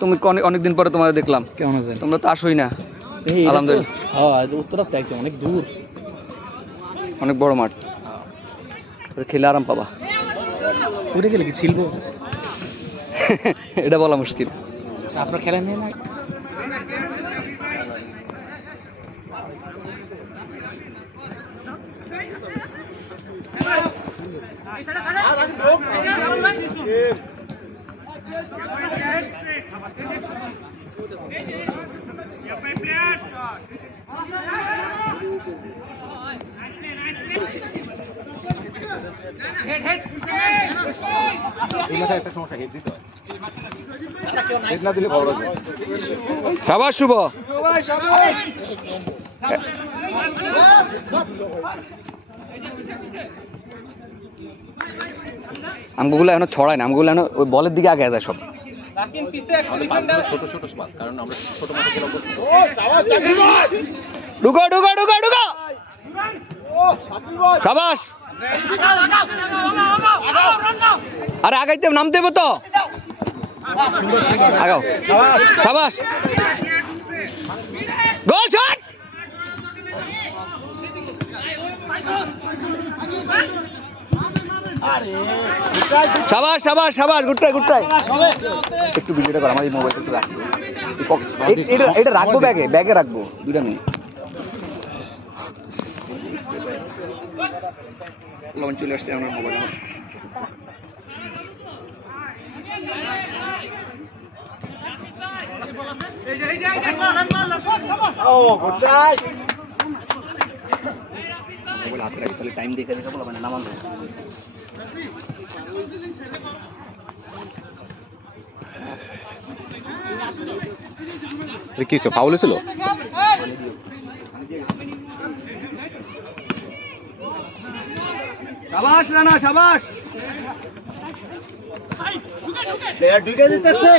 তুমি অনেকদিন পরে তোমাদের দেখলাম। কেমন আছেন? তোমরা তো আসোই না। আলহামদুলিল্লাহ। উত্তরা দেখছি অনেক দূর, অনেক বড় মাঠ, খেলে আরাম পাবা। উঠে গেলে কি ছিল এটা বলা মুশকিল। আপনার খেলা নিয়ে না শাবাশ শুভ। আমগুলো এখন ছড়ায় না, আমগুলো এখন ওই বলের দিকে আগে যায় সব। ছোট ছোট মাছ, কারণ আমরা ছোট মাছ ঢুকো ঢুকো ঢুকো ঢুকো। শাবাশ। আরে আগাইতে নামতে হবে তো। আগাও। শাবাশ। Goal shot. শাবাশ শাবাশ শাবাশ। Good try good try. একটু ভিডিওটা কর, আমার এই মোবাইলটা একটু রাখবো। এটা রাখবো ব্যাগে, ব্যাগে রাখবো 2 মিনিট। লবণ চলে আসছে আমার মোবাইল। মোবাইল হাতে রাখি, তাহলে টাইম দেখে দেখে বলো, মানে নামান দেয়। কি ফাউল ছিল? শাবাশ রানা শাবাশ। প্লেয়ার ঢুকে যেতেছে।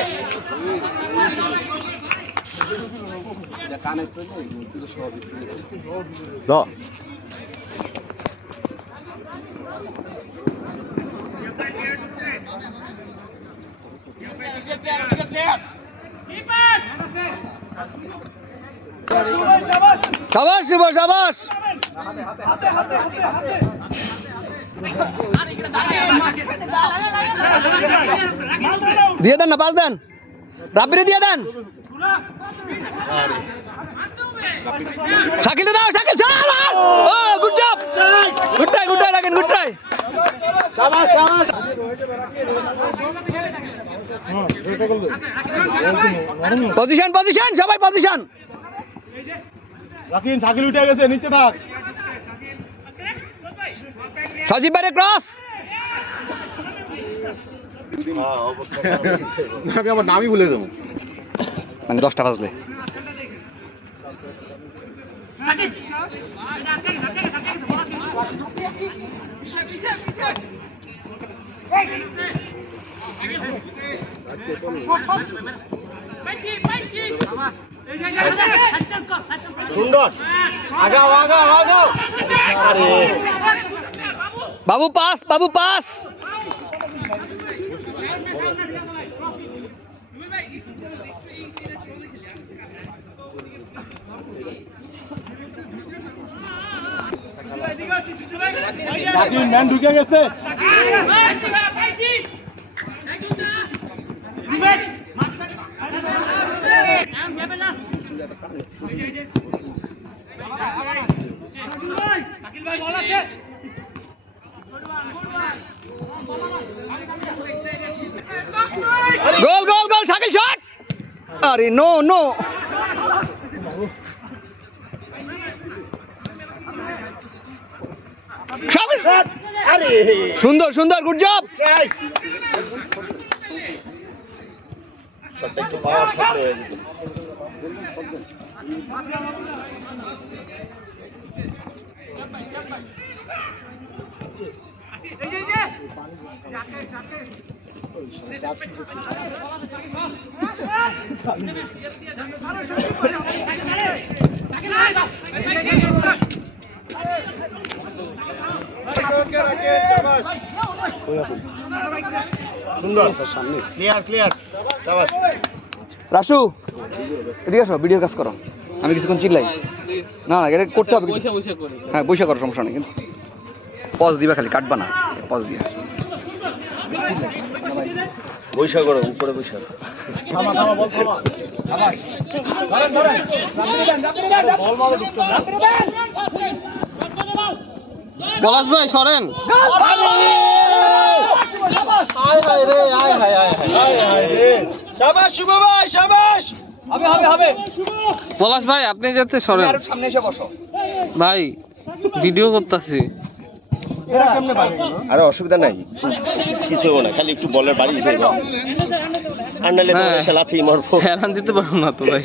দাও। শাবাশ শুভ শাবাশ। দিয়ে দেন না, পাস দেন, রাব্বিরে দিয়ে দেন। শাকিল দাও, শাকিল শাবাশ। ও good job, good try good try রাখেন, গুড ট্রাই। শাবাশ শাবাশ। পজিশন পজিশন সবাই পজিশন। রাকিন শাকিল উঠে গেছে, নিচে থাক। সজীব বাইরে ক্রস। আমি আমার নামই ভুলে যাবো, মানে 10টা বাজলে। সুন্দর। আগাও আগাও আগাও। আরে বাবু পাস, বাবু পাস। ম্যান ঢুকে গেছে। গোল গোল গোল, শাকিল শট। আরে নো নো। শাকিল শট। আরে সুন্দর সুন্দর, গুড জব। শটটা একটু পাওয়ার শট হয়ে যেত। Raquel, Raquel, সুন্দর সামনে ক্লিয়ার ক্লিয়ার শাবাশ রাসু এদিকে আসো, ভিডিওর কাজ করো, আমি কিছুক্ষণ চিল্লাই। না না, এটা করতে হবে কিছু। হ্যাঁ বৈশা করো, সমস্যা নেই, কিন্তু পজ দিবা, খালি কাটবা না, পজ দিয়া বৈশা করো, উপরে বৈশা থামা থামা বল থামা ধরেন ধরেন বল মারো ঢুকতো না পলাশ ভাই সরেন। আয় হায় রে আয় হায় আয় হায় হায় রে শাবাশ শুভ ভাই শাবাশ হবে হবে হবে। পলাশ ভাই আপনি যাতে সরেন আর সামনে এসে বসো। ভাই, ভিডিও করতেছি। এটা কেমনে পারে? আরে অসুবিধা নাই, কিছু হবে না, খালি একটু বলের বাড়ি দিয়ে দাও আর নালে তো হ্যাঁ। এসে লাথি মারবো। হেরান দিতে পারবো না তো ভাই।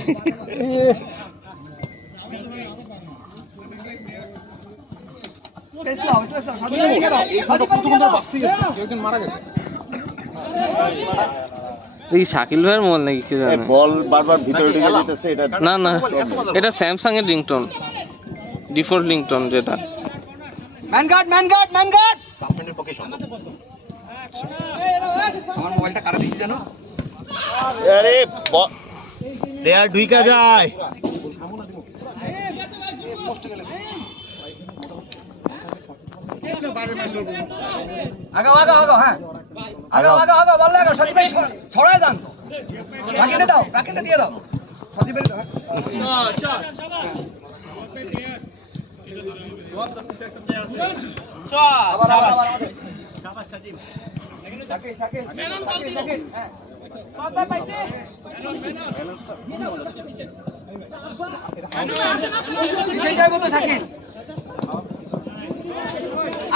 এই শাকিল ভাইয়ের মোবাইল নাকি কি জানে? বল বারবার ভিতরে ঢুকে যেতেছে, এটা না না, এটা স্যামসাং এর রিংটোন, ডিফল্ট রিংটোন যেটা। Man guard man guard man guard. গভর্নমেন্টের পক্ষে সম্ভব। আমার মোবাইলটা কাটা দিছি জানো? আরে প্লেয়ার ঢুইকা যায়। আগাও আগাও আগাও, হ্যাঁ আগাও আগাও আগাও, বল লাগাও, সজীব ভাই ছড়ায় যান, রাকেটে দাও, রাকেটে দিয়ে দাও, সজীব ভাই দাও। আবার আবার আবার আমাদের। শাকিল, শাকিল, শাকিল, শাকিল, হ্যাঁ। পিছিয়ে যাইবো তো শাকিল।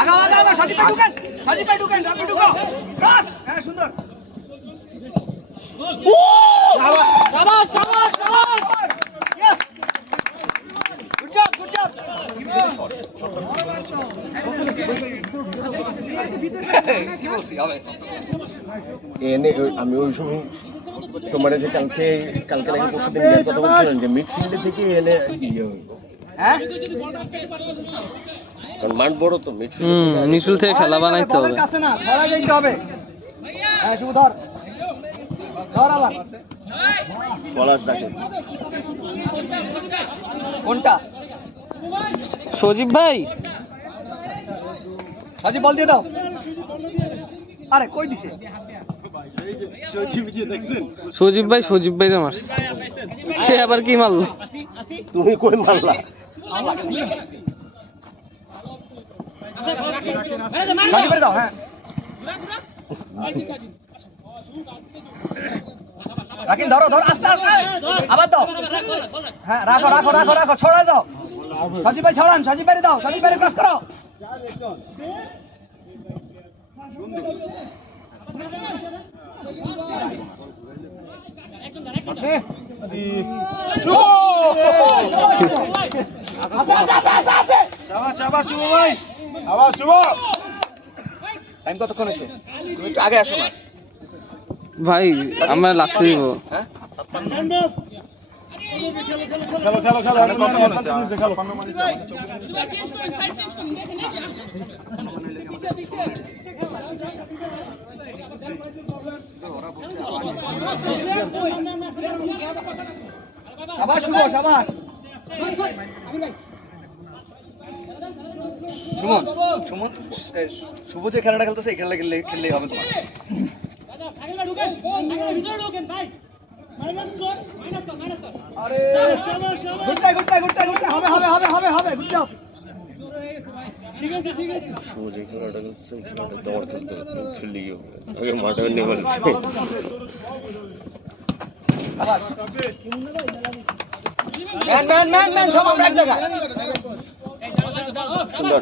আগাও আগাও আগাও, সজীব ভাই ঢুকেন, সজীব ভাই ঢুকেন, আপনি ঢুকো, ক্রস, হ্যাঁ সুন্দর। শাবাশ শাবাশ শাবাশ, yes, good job good job. কি বলছি হবে? এনে আমি ওই সময় তোমার যে কালকে কালকে নাকি পরশু দিন গিয়ে কথা বলছিলেন যে মিডফিল্ডে থেকে এনে ইয়ে হইব, হ্যাঁ কারণ মাঠ বড় তো মিডফিল্ড মিডফিল্ড থেকে খেলা বানাইতে হবে। বলের কাছে না, ছড়া যাইতে হবে। হ্যাঁ শুভ ধর, ধর আবার। বলার ডাকে কোনটা? সজীব ভাই, সজীব বল দিয়ে দাও। আরে কই দিছে? সজীব ভাই রে মারছে। সে আবার কি মারলো? তুমি কই মারলা? সজীব করে দাও, হ্যাঁ রাকিন ধরো ধরো, আস্তে আস্তে আবার দাও, হ্যাঁ রাখো রাখো রাখো রাখো, ছড়ায় দাও। সজীব ভাই ছড়ান, সজীব ভাই দাও, সজীব ভাই ক্রস করো। টাইম কতক্ষণ হয়েছে? তুমি একটু আগে আসো না। ভাই আমরা লাগতে দিব। হ্যাঁ খেলো খেলো খেলো, কত মনে হচ্ছে খেলো। সাবাস শুভ, সাবাস সুমন, সুমন শুভ যে খেলাটা খেলতেছে এই খেলা খেললেই হবে তোমার। আরে good bye good bye good bye good bye, হবে হবে হবে হবে হবে, গুড জব। যে খেলাটা খেলছে ওই খেলাটা দৌড় খেলতে ফিল্ডে গিয়ে আগে মাঠে নিয়ে বলছে আবার ম্যান ম্যান ম্যান ম্যান, সব আমরা এক জায়গায়। সুন্দর,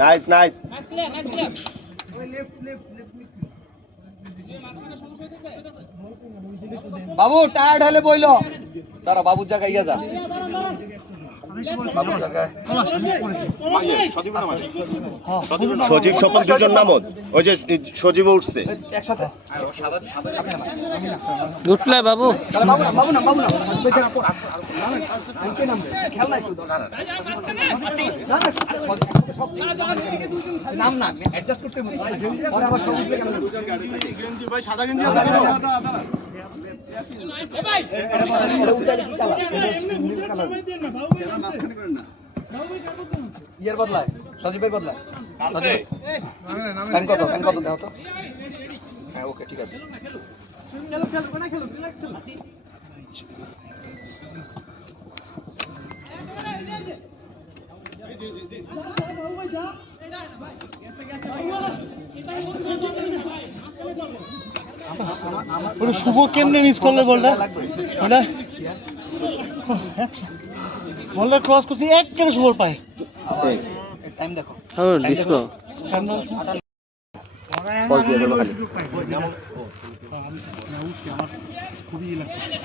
নাইস নাইস। বাবু টায়ার্ড হলে বইলো, দাঁড়া বাবুর জায়গায় ইয়ে যা, বাবুর জায়গায় সজীব সকল দুজন নামত ওই যে সজীব উঠছে একসাথে গুড প্লে বাবু। নাম না অ্যাডজাস্ট করতে ইয়ের বদলায় সজীবের বদলায় ফ্যান কত দেখো তো। হ্যাঁ ওকে ঠিক আছে। শুভ কেমনে মিস করলে বলটা ওটা বলটা ক্রস করছি এক কেন শুভর পায় টাইম দেখো। ও ডিস্কো।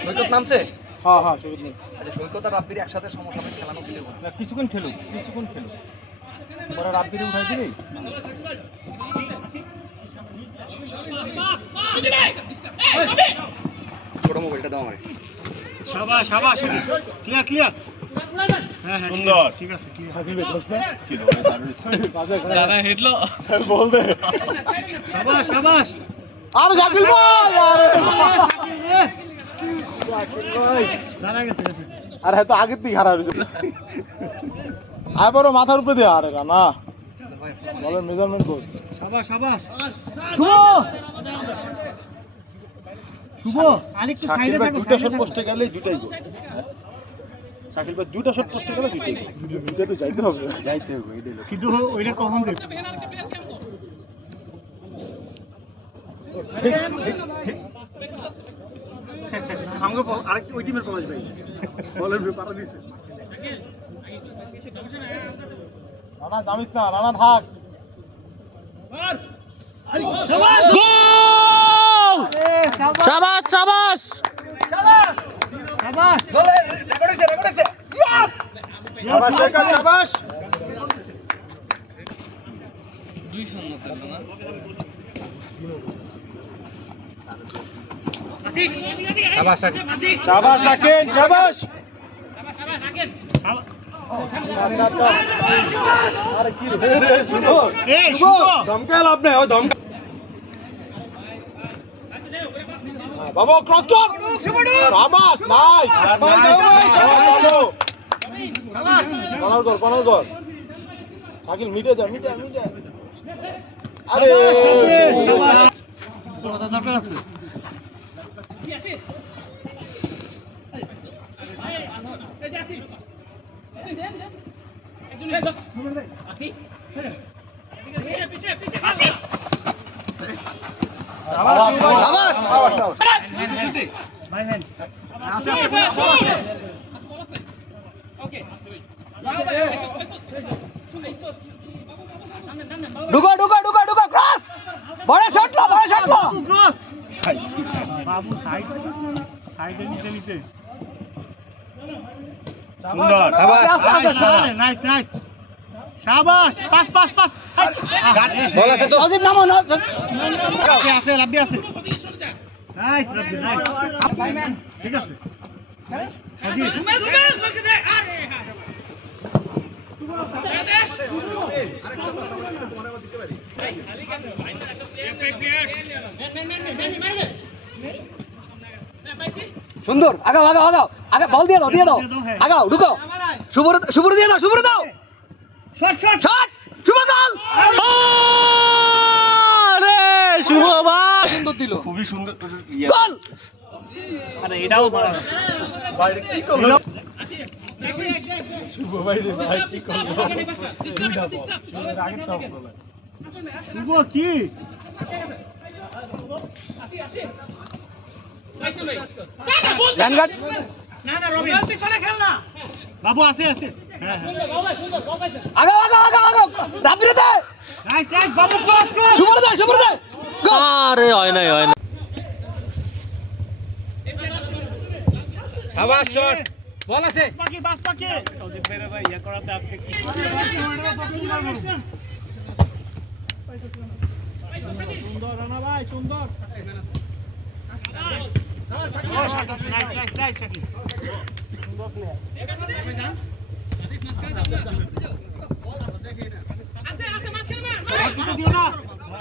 সৈকত নামছে? হ্যাঁ হ্যাঁ সৈকত নেই। আচ্ছা সৈকত আর রাব্বির একসাথে সমসাময়িক খেলানো ছিল কিছুক্ষণ খেলুক পরে রাব্বিরে উঠাই দিবি। ছোট মোবাইলটা দাও আমারে। শাবাশ শাবাশ ক্লিয়ার ক্লিয়ার। হ্যাঁ হ্যাঁ সুন্দর। ঠিক আছে ক্লিয়ার। সাকিব বেশ না কি ধরে যারা হেডলো বল দে। শাবাশ শাবাশ। আর জাকিল ভাই আরে জাকিল ভাই জানা গেছে। আরে তো আগে থেকে হারা হইছে। আবারও মাথার উপরে দে আরে না বলের মেজারমেন্ট কোর্স। শাবাশ শাবাশ। শুভ শুভ আরেকটু সাইডে থাকো। দুটো শট পোস্টে গেলে দুটাই গোল। শাকিল ভাই দুটো শট পোস্টে গেলে দুটাই গোল। দুটো তো যাইতে হবে এটাই কিন্তু ওইটা কখন যাবে? আমাকে আরেকটা ওই টিমের পলাশ ভাই বলের ব্যাপারে দিছে। রানা জামিস না রানা থাক। শাবাশ শাবাশ। শাবাশ দলে রেকর্ড হইছে শাবাশ লেখা শাবাশ। 2-0 তো না। শাবাশ শাবাশ রাকেন শাবাশ। আরে কি রে শুভ এই শুভ ধমকা লাভ নাই ও ধমকা। বাবা ক্রস কর শাবাশ নাইস কর্নার কর শাকিল মিটে যা মিটে আরে কথা দরকার আছে। ঢুকো ক্রস বড় শট লো বাবু সাইডে নিচে সুন্দর নাইস শাবাশ পাস বল আছে তো সজীব নামো না আছে রাব্বি আছে নাইস রাব্বি নাইস ঠিক আছে সজীব সুন্দর আগাও আগে বল দিয়ে দাও আগাও ঢুকো শুভর দিয়ে দাও শট শুভ গোল আরে শুভ ভাই সুন্দর দিল খুবই সুন্দর গোল। আরে এটাও মারা বাইরে কি করলো শুভ ভাই রে ভাই কি করলো আগে টপ করলো শুভ কি ল্যান্ডগার্ড বাবু আছে হ্যাঁ আগাও রাব্বিরে দে নাইস বাবু ক্রস শুভর দে গোল। আরে হয় নাই শাবাশ শট বল আছে বাস পাকি সজীব ভাই রে ভাই ইয়া করাতে আজকে কি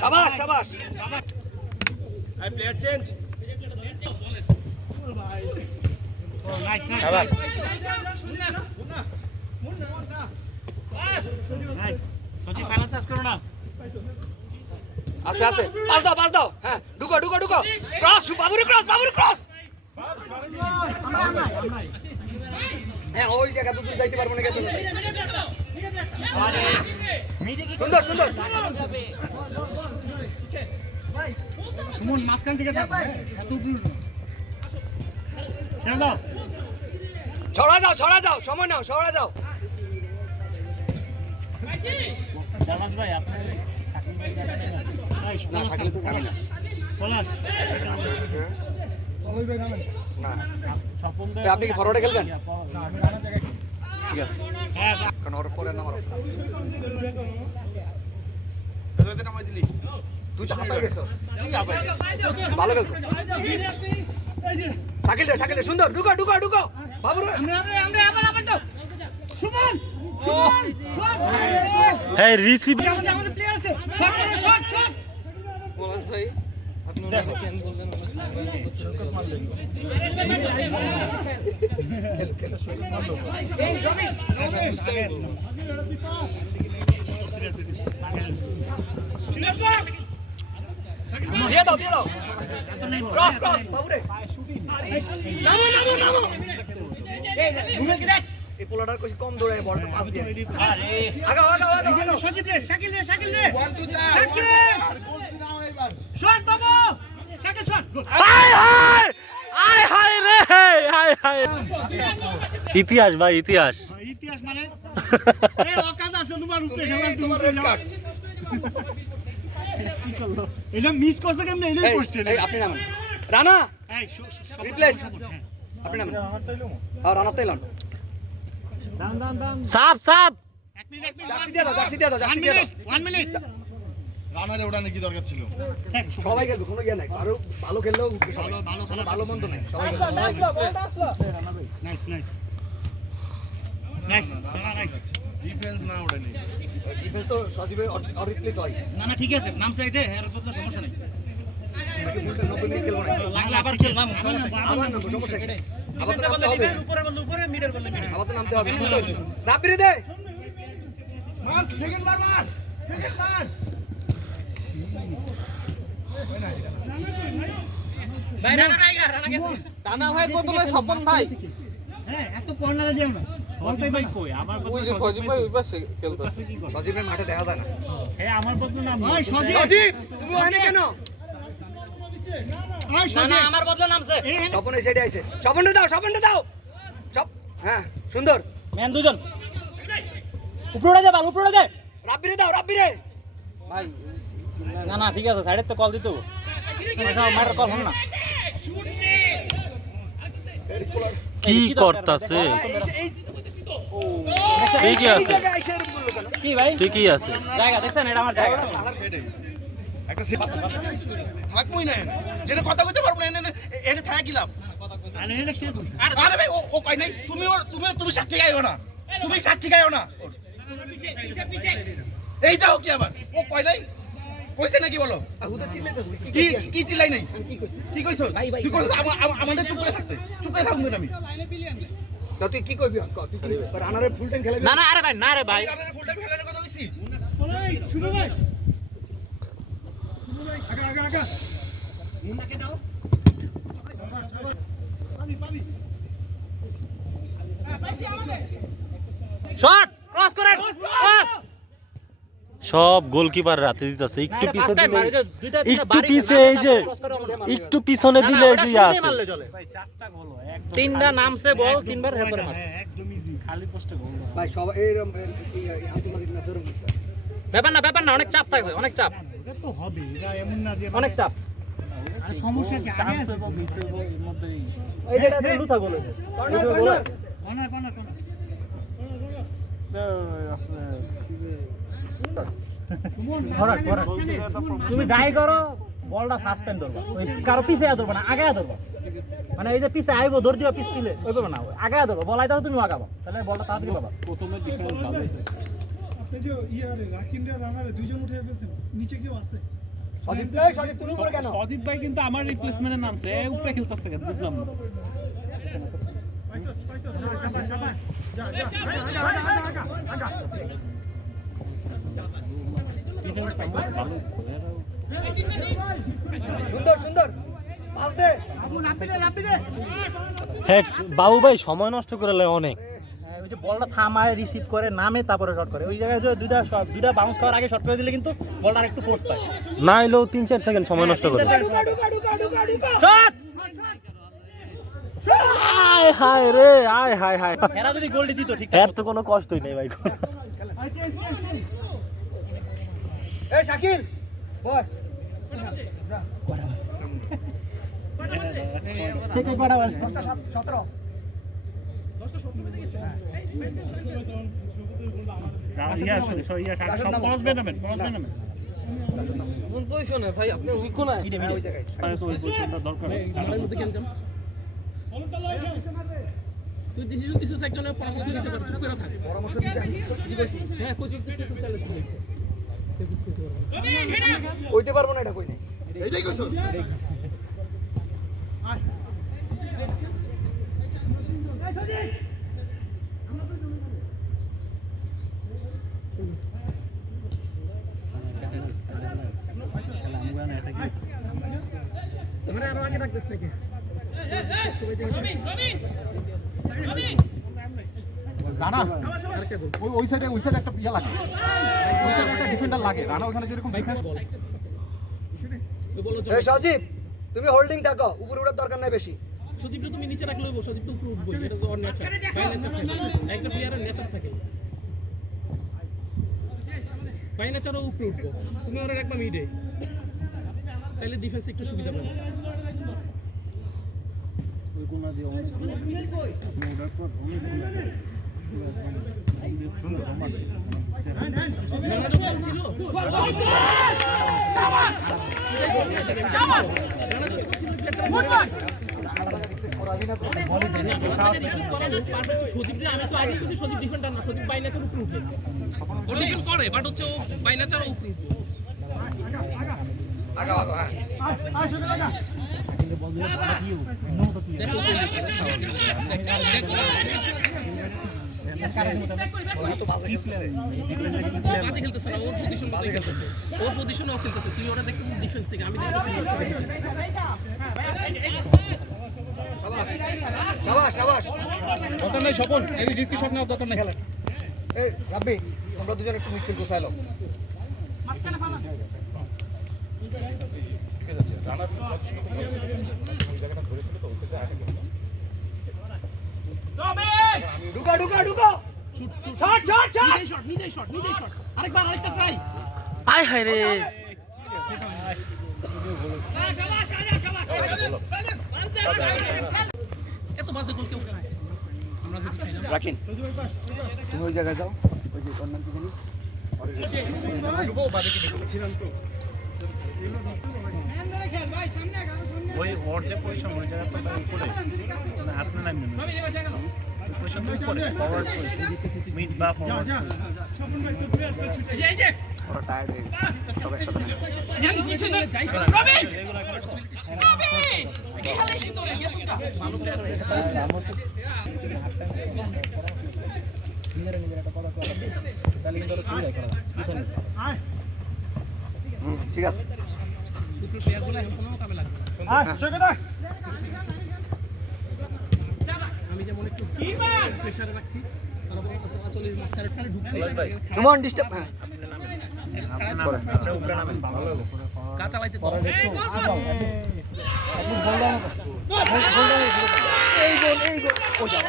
শাবাশ শাবাশ প্লেয়ার চেঞ্জ আস্তে আস্তে পাস দাও হ্যাঁ ঢুকো ক্রস বাবুরে ক্রস হ্যাঁ ওই জায়গা তো যাইতে পারবো না কেন সুন্দর সুমন মাঝখান থেকে থাকো এত উপরে ছেড়ে দাও ছড়া যাও সময় নাও ছড়া যাও জামাস ভাই আপনি না থাকলে তো থাকবে না পলাশ না আপনি কি ফরওয়ার্ডে খেলবেন ঠিক আছে হ্যাঁ কারণ ওর পরে নামার তুই তো হাঁপাই গেছস ভালো খেলছো শাকিল রে সুন্দর ঢুকো বাবু রে আমরা আবার দাও সুমন হ্যাঁ রিসিভ আমাদের প্লেয়ার আছে শট পলাশ ভাই আপনি ওনাকে কেন বললেন এই রবি দিয়ে দাও ক্রস বাবু রে নামো এই পোলাটার কইছি কম দৌড়ে বড় পাস দিয়ে আগাও সজিব রে শাকিল রে 1 2 4 শট বাবু শাকিল শট হায় রে হায় ইতিহাস ভাই ইতিহাস মানে এই অকাত আছে তোমার উপরে খেলার তোমার কাট এটা মিস করছে কেমনে এটাই কোশ্চেন এই আপনি নামেন রানা এই রিপ্লেস আপনি নামেন রানা তাইলন সাপ এক মিনিট জার্সি দিয়ে দাও 1 মিনিট রানারে ওড়ানোর কি দরকার ছিল? সবাই খেলবে কোনো ইয়ে নাই আরো ভালো খেললেও ভালো মন্দ নাই সবাই নাইস ডিফেন্স না ওড়ানি। ডিফেন্স তো সজীবে রিপ্লেস হয় না ঠিক আছে নাম চাইছে এর বদলে সমস্যা নেই নাকি ভুলটা 90 মিনিট খেলবো না লাগলে আবার খেল নাম আবার নামবো সমস্যা নেই আবার তো নামতে হবে উপরে বললে উপরে মিডের বললে মিডের আবার তো নামতে হবে রাব্বিরে দে মার সেকেন্ড মার ভাই রানা গেছে টানা ভাই বোতলে স্বপন ভাই হ্যাঁ এত কর্নারে দিও না সজীব ভাই কই আমার ওই যে সজীব ভাই ওই পাশে খেলতেছে সজীবের মাঠে দেখা যায় না হ্যাঁ আমার বদলে নাম ভাই সজীব তুমি ওখানে কেন ভাই সজীব না আমার বদলে নামছে স্বপন এই সাইডে আইছে স্বপনটা দাও সব হ্যাঁ সুন্দর মেন দুজন উপরে দে বল উপরে দে রাব্বিরে ভাই না ঠিক আছে সাইডে তো কল দিতে মার কল হন না কি করতাছে তুই কি আছে কি ভাই তুই কি আছে জায়গা দেখছেন এটা আমার জায়গা একটা থাকবই না যেটা কথা কইতে পারবো না এনে থাকা কি লাভ? আরে ভাই ও কই নাই তুমি সাক্ষী গাইও না এইটাও কি আবার ও কই নাই কইছে নাকি বলো কি চিল্লাই নাই কি কইছস তুই কইছস আমাদের চুপ করে থাকুন আমি তুই কি কইবি রানারে ফুল টাইম খেলাবি না আরে ভাই না রে ভাই আমাদের ফুল টাইম খেলানোর কথা কইছি শুনো ভাই আগা মুন্নাকে দাও শট ক্রস করেন ক্রস সব গোলকিপার রাতে দিতেছে একটু পিছনে দিলে একটু পিছে এই যে একটু পিছনে দিলে এই যে আছে তিনটা নামছে বল তিনবার হেপার মারছে একদম ইজি খালি পোস্টে গোল ভাই সব এইরকম আন্তর্জাতিক ম্যাচের ব্যাপার না অনেক চাপ থাকবে অনেক চাপ এটা তো হবে এটা এমন না যে অনেক চাপ আর সমস্যা কি আগে আছে মিসে এর মধ্যে এই যেটা লুথা গোল হয়েছে কর্নার তুমি যাই করো বলটা ফার্স্ট টাইম ধরবা ওই কারো পিছে ধরবা না আগে ধরবা মানে এই যে পিছে আইবো ধর দিবা পিছ পিলে ওই পাবে না আগে ধরবা বল আইতা তুমি আগাবা তাহলে বলটা তাড়াতাড়ি পাবা প্রথমে ডিফারেন্স ভালো হয়েছে আপনি যে ইয়ারে রাকিনরা রানারে দুইজন উঠে ফেলছেন নিচে কেউ আছে সজীব তুমি উপরে কেন সজীব ভাই কিন্তু আমার রিপ্লেসমেন্টের নামছে উপরে খেলতেছে কেন বুঝলাম না হ্যাঁ বাবু ভাই সময় নষ্ট করে লাই অনেক। ওই যে বলটা থামায় রিসিভ করে নামে তারপরে শট করে ওই জায়গায় যে দুইটা বাউন্স করার আগে শট করে দিলে কিন্তু বলটা আরেকটু ফোর্স পায় না এলেও 3-4 সেকেন্ড সময় নষ্ট করে। আয় হায় রে আয় হায় হায়, এরা যদি গোলটি দিত ঠিক এর তো কোনো কষ্টই নেই ভাই। এই শাকিল বল ঠিক কয়টা বাজে 17 কোন পজিশনে ভাই আপনি উইক না ওই জায়গায় তুই ডিসিশন দিছিস একজনের পরামর্শ দিতে পারছিস চুপ করে থাক পরামর্শ দিতে আমি কি বলছি হ্যাঁ কোচ একটু চালাতে বলছে কইতে পারবো না এটা কই নাই এইটাই কইছস তোমরা আরো আগে রাখতেছ নাকি রানা ওই সাইডে একটা ইয়া লাগে ওই সাইডে একটা ডিফেন্ডার লাগে রানা ওখানে যেরকম ডিফেন্স এই সজীব তুমি হোল্ডিং থাকো উপরে উঠার দরকার নাই বেশি সজীবটা তুমি নিচে রাখলে হইব সজীব তো উপরে উঠবই এটা তো ওর নেচার বাই নেচার থাকে একটা প্লেয়ারের নেচার থাকে বাই নেচারও উপরে উঠবো তুমি ওর একবার মিডে তাহলে ডিফেন্স একটু সুবিধা পাবে ওই কোনা দিয়ে অনেক ওটার পর অনেক ছিল আমি তো আগে কিছু সজীব ডিফেন্ডার না সজীব বাই নেচার উপরে উঠে ও ডিফেন্ড করে বাট হচ্ছে ও বাই নেচার উপরে উঠবে আগা আগা হ্যাঁ বাজে খেলতেছে না ওর পজিশন ভালো খেলতেছে ওর পজিশনও খেলতেছে তুই ওরা দেখতে ডিফেন্স থেকে আমি দেখতেছি শাবাশ শাবাশ দরকার নাই স্বপন এই রিস্কি শট নেওয়ার দরকার নাই এই রাব্বি তোমরা দুজন একটু মিডফিল্ড গোছাইলো ঠিক আছে রানার ওই জায়গাটা ধরেছিল তো ওই সাইডে ঢুকা ঢুকা ঢুকা শট শট শট নিজে শট আরেকবার আরেকটা ট্রাই আয় হায় রে এত বাজে গোল কেউ খায় আমরা যদি খাই না রাখিন তুমি ওই জায়গায় যাও ওই যে ওর নাম কি জানি শুভ বাদে কি বলেছিলাম তো ওই ওর যে পজিশন ওই জায়গাটা তো উপরে না আপনি নাম নেন পজিশন তো উপরে ফরওয়ার্ড পজিশন মিড বা ফরওয়ার্ড স্বপন ভাই তো প্লেয়ারটা ছুটে এই যে ওরা টায়ার্ড হয়ে গেছে সব একসাথে নেই জ্ঞান কইছে না যাই রবি কি খেলাইছিস তোরে গেছটা ভালো প্লেয়ার ঠিক আছে দুটো প্লেয়ারগুলো এখন কোনো কামে লাগবে আমি যেমন একটু প্রেসারে রাখছি তারা বলে চলে মাস্টারের খানে ঢুকতে কেমন ডিস্টার্ব হ্যাঁ গা চালাইতে তো এই গোল ও যাও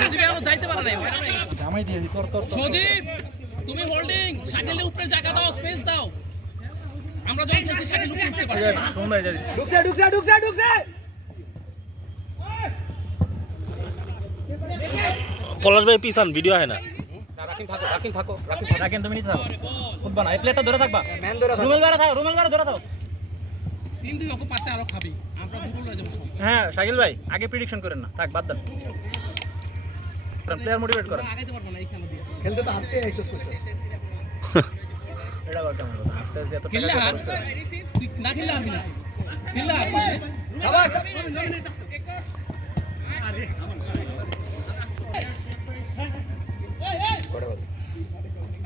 সজীব এখনো যাইতে পারে নাই জামাই দিয়ে সজীব তুমি হোল্ডিং শাকিলের উপরে জায়গা দাও স্পেস দাও আমরা যখন খেলছি শাকিল উপরে উঠতে পারছি না ঢুকছে পলাশ ভাই পিছন ভিডিও হয় না রাখেন তুমি নিচে থাকো উঠবা না এই প্লেটটা ধরে থাকবা রুমেল বারে থাকো ধরে থাকো কিন্তু ওকে পাশে আরো খাবি আমরা দুটো লয়ে যাবো সব হ্যাঁ শাকিল ভাই আগে প্রেডিকশন করেন না থাক বাদ দেন প্লেয়ার মোটিভেট করেন আগাইতে পারবো না এই খেলা দিয়ে খেলতে তো হাঁটতে আইসস কইছে এটা বল কেমন কথা হাঁটতে এত টাকা খেললে হার খরচ করে তুই না খেললে হারবি না খেললে হারবি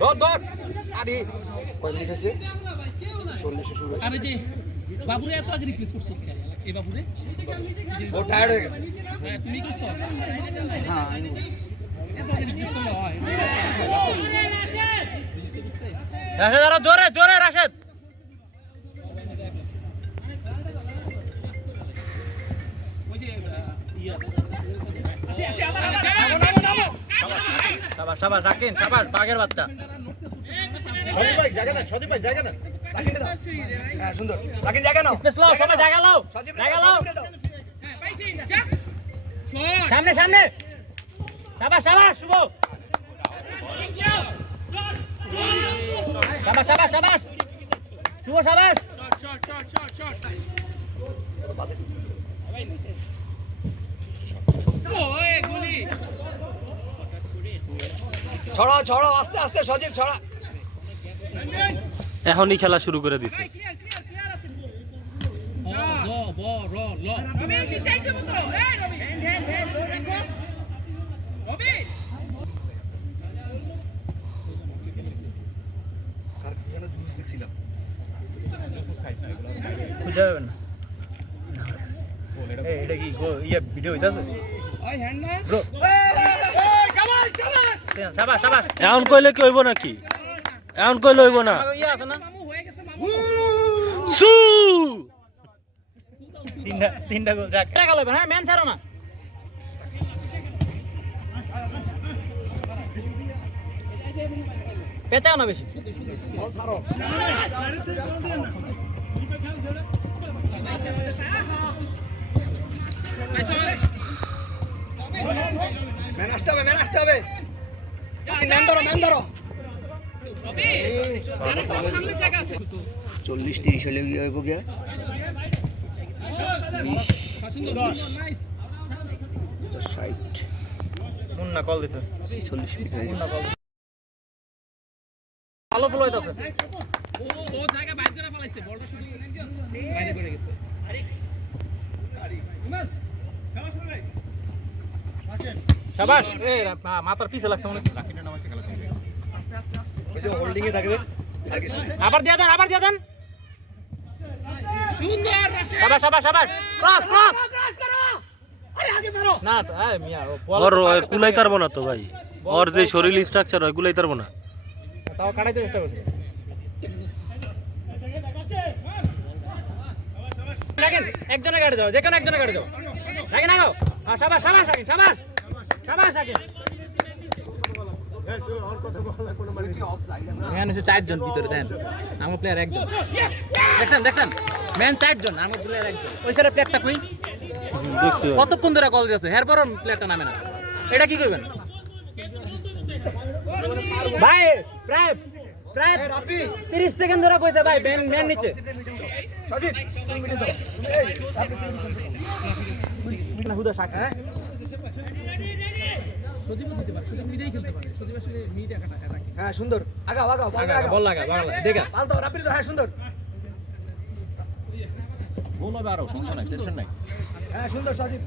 ধর আরে কয় মিনিট হইছে 40 শুরু হইছে আরে যে বাবুরে এত আগে রিপ্লেস করছস কেন এই বাবুরে ও টায়ার্ড হয়ে গেছে হ্যাঁ তুমি করছো হ্যাঁ আমি বলছি। এত আগে রিপ্লেস করলে হয় রাশেদ আরো জোরে রাশেদ ওই যে ইয়া শাবাশ রাখেন শাবাশ বাঘের বাচ্চা সজীব ভাই জায়গা না হ্যাঁ সুন্দর রাখি জায়গা নাও স্পেস লাও সবাই জায়গা লাও পাইছি যা শট সামনে শাবাশ শুভ শাবাশ শুভ শাবাশ শট ওই গুলি ছড়াও আস্তে সজীব ছড়া এখনই খেলা শুরু করে দিছে ক্লিয়ার আছে ল আমি নিচাই দেব তো এই রবি আর কেন জুস দেখছিলাম খুঁজে যাবেন না এটা কি ভিডিও হইতাছে ওই হ্যান্ড না ব্রো শাবাশ এখন কইলে কি হইব নাকি এখন কইলে হইব না ইয়ে আছে না মামু হয়ে গেছে মামু সু তিনটা গোল যাক টাকা লইবেন হ্যাঁ ম্যান ছাড়ো না পেছাও না বেশি ম্যান আসতে হবে ম্যান ধরো রবি আরে তোর সামনে জায়গা আছে 40-30 হলে কি হইব গিয়া সুন্দর নাইস 60 মুন্না কল দিছে 40 মিনিট হয়ে গেছে ভালো ফলো হইতাছে ও জায়গা বাইরে করে ফলাইছে বলটা শুধু বাইরে করে গেছে শাবাশ মাথার পিছে লাগছে মনে হচ্ছে ওই যে হোল্ডিং এ থাকে আর কিছু আবার দিয়া দেন সুন্দর রাশে শাবাশ ক্রস না মিয়া ওর কুলাই তারবো না তো ভাই ওর যে শরীর স্ট্রাকচার হয় কুলাই তারবো না তাও কাটাইতে চেষ্টা করছে দেখেন একজনে গাড়ি যাও যেখানে একজনে গাড়ি যাও দেখেন আগাও শাবাশ ম্যান হচ্ছে 4 জন ভিতরে দেন আমার প্লেয়ার একজন দেখছেন ম্যান 4 জন আমার প্লেয়ার একজন ওই সাইডে প্লেয়ারটা কই দেখছি কতক্ষণ ধরে কল দিয়েছে এরপর প্লেয়ারটা নামে না এটা কি করবেন ভাই প্রায় 30 সেকেন্ড ধরে কইছে ভাই ম্যান নিচে সজীব না হুদা শাক সজীব দিতে পারে সজীব মিডেই খেলতে পারে সজীব আসলে মিড একাটা রাখে হ্যাঁ সুন্দর আগাও বল লাগা দেখা পাল দাও রাপিড হ্যাঁ সুন্দর হ্যাঁ সুন্দর সজীব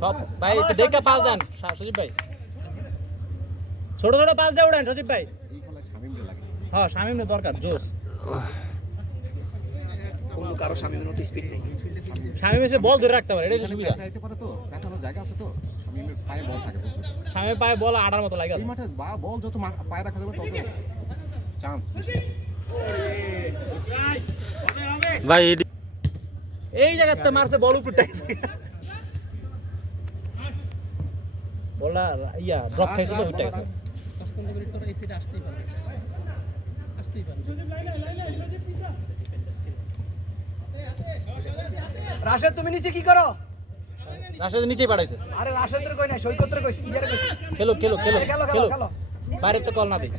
সব ভাই একটু দেখা পাস দেন সজীব ভাই ছোট পাস দিয়ে উড়ান সজীব ভাই হ্যাঁ শামিমের দরকার জোস কোন কারো স্বামীর মতো স্পিড নেই শামিম এসে বল ধরে রাখতে পারে এটাই সুবিধা চাইতে পারে তো দেখানোর জায়গা আছে তো শামিমের পায়ে বল থাকে প্রচুর। শামিমের পায়ে বল আড়ার মতো লাগে এই মাঠে বল যত পায়ে রাখা যাবে তত চান্স বেশি। ভাই এই জায়গাতে মারছে বল উপরটা গেছে বলটা ড্রপ খাইছে তো উঠে গেছে 10-15 মিনিট তোরা এই সাইডে আসতেই পারবে রাশেদ তুমি নিচে কি করো রাশেদ নিচেই পাঠাইছে। আরে রাশেদের কই না, সৈকতের কই, ইয়ারে কই। খেলো খেলো খেলো খেলো, খেলো, খেলো। বাইরে তো কল না দিই।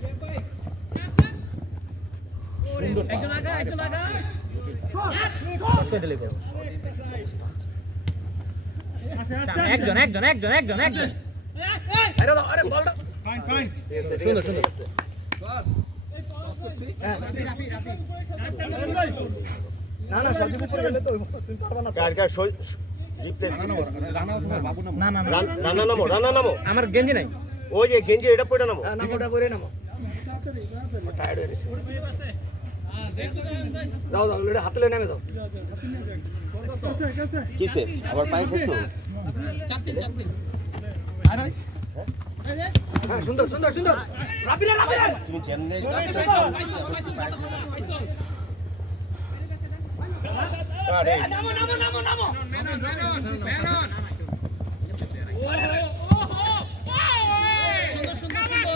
একটু লাগা কে দিলে করো। একজন একজন একজন একজন একজন আরে বলটা সুন্দর সুন্দর। না না সবজি উপরে গেলে তো তুমি পারবা না। না না রান্না নামো আমার গেঞ্জি নাই। ওই যে গেঞ্জি এটা পড়ে নামো। নামোটা পরে নামো। টায়ার্ড হয়ে গেছে। যাও যাও এটা হাতে লয়ে নেমে যাও। কিসে আবার পায়ে খেছো? চারটে হ্যাঁ সুন্দর সুন্দর সুন্দর। রাবিলে তুমি চেন্নাই আরে নামো সুন্দর সুন্দর সুন্দর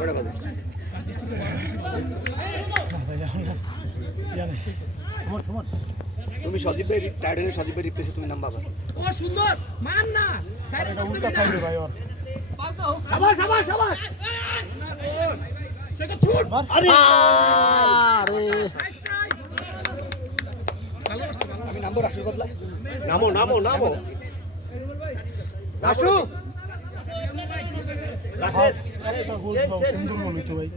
ওটা বাজে। তুমি সজীব ভাই টায়ার্ড হলে সজীব ভাই রিপ্লেসে তুমি নাম পাবা। ও সুন্দর মান না এটা উল্টা সাইডে ভাই ওর শাবাশ সেটা ছুট আরে আমি নাম্বার রাসু বদলা। নামো নামো নামো রাসু একটা গোল দাও, সুন্দর গোল হইতো ভাই।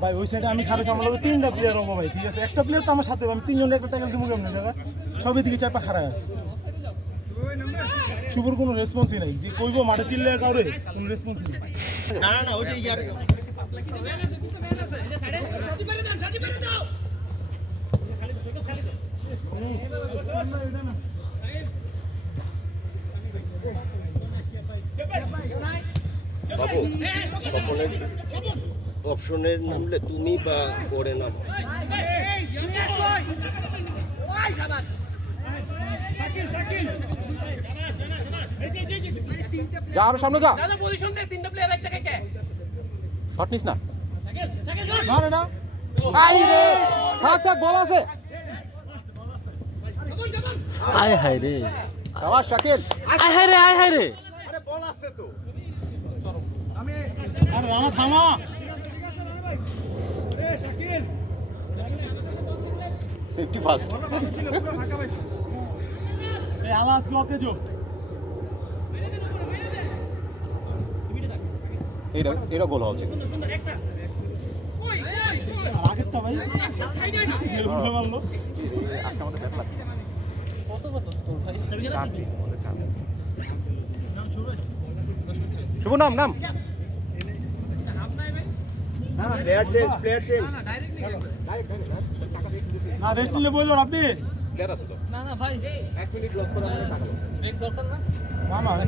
ভাই ওই সাইডে আমি খারাপ আমার লগে 3টা প্লেয়ার হবো ভাই, ঠিক আছে? একটা প্লেয়ার তো আমার সাথে, আমি 3 জন একটা ট্যাকেল দিব কেমনে জায়গা? সবই দিকে চাপা খারাপ আছে। শুভর কোনো রেসপন্সই নাই, যে কইবো মাঠে চিল্লে কাউরে কোনো রেসপন্স নেই। না না ওই যে ইয়ার বাবু স্বপনের অপশনের নামলে তুমি বা ওরে নাম যা আর সামনে যা, দাদা পজিশন দে তিনটা প্লেয়ার এক জায়গায় কে শট নিস না। না রে না, আই রে থাক থাক, বল আছে। আয় হায় রে আবার শাকিল, আয় হায় রে আয় হায় রে। আরে রানা থামা। Safety first. এই আওয়াজ ব্লকে যো। এটা গোল হচ্ছে। আর আগেরটা ভাই উঠে মারলো। আজকে আমাদের ব্যাট লাগছে। শুভ নাম নাম প্লেয়ার চেঞ্জ না, রেস্ট নিলে বললো আপনি। প্লেয়ার আছে তো না না ভাই 1 মিনিট লক করা মানে টাকা ব্রেক দরকার না না না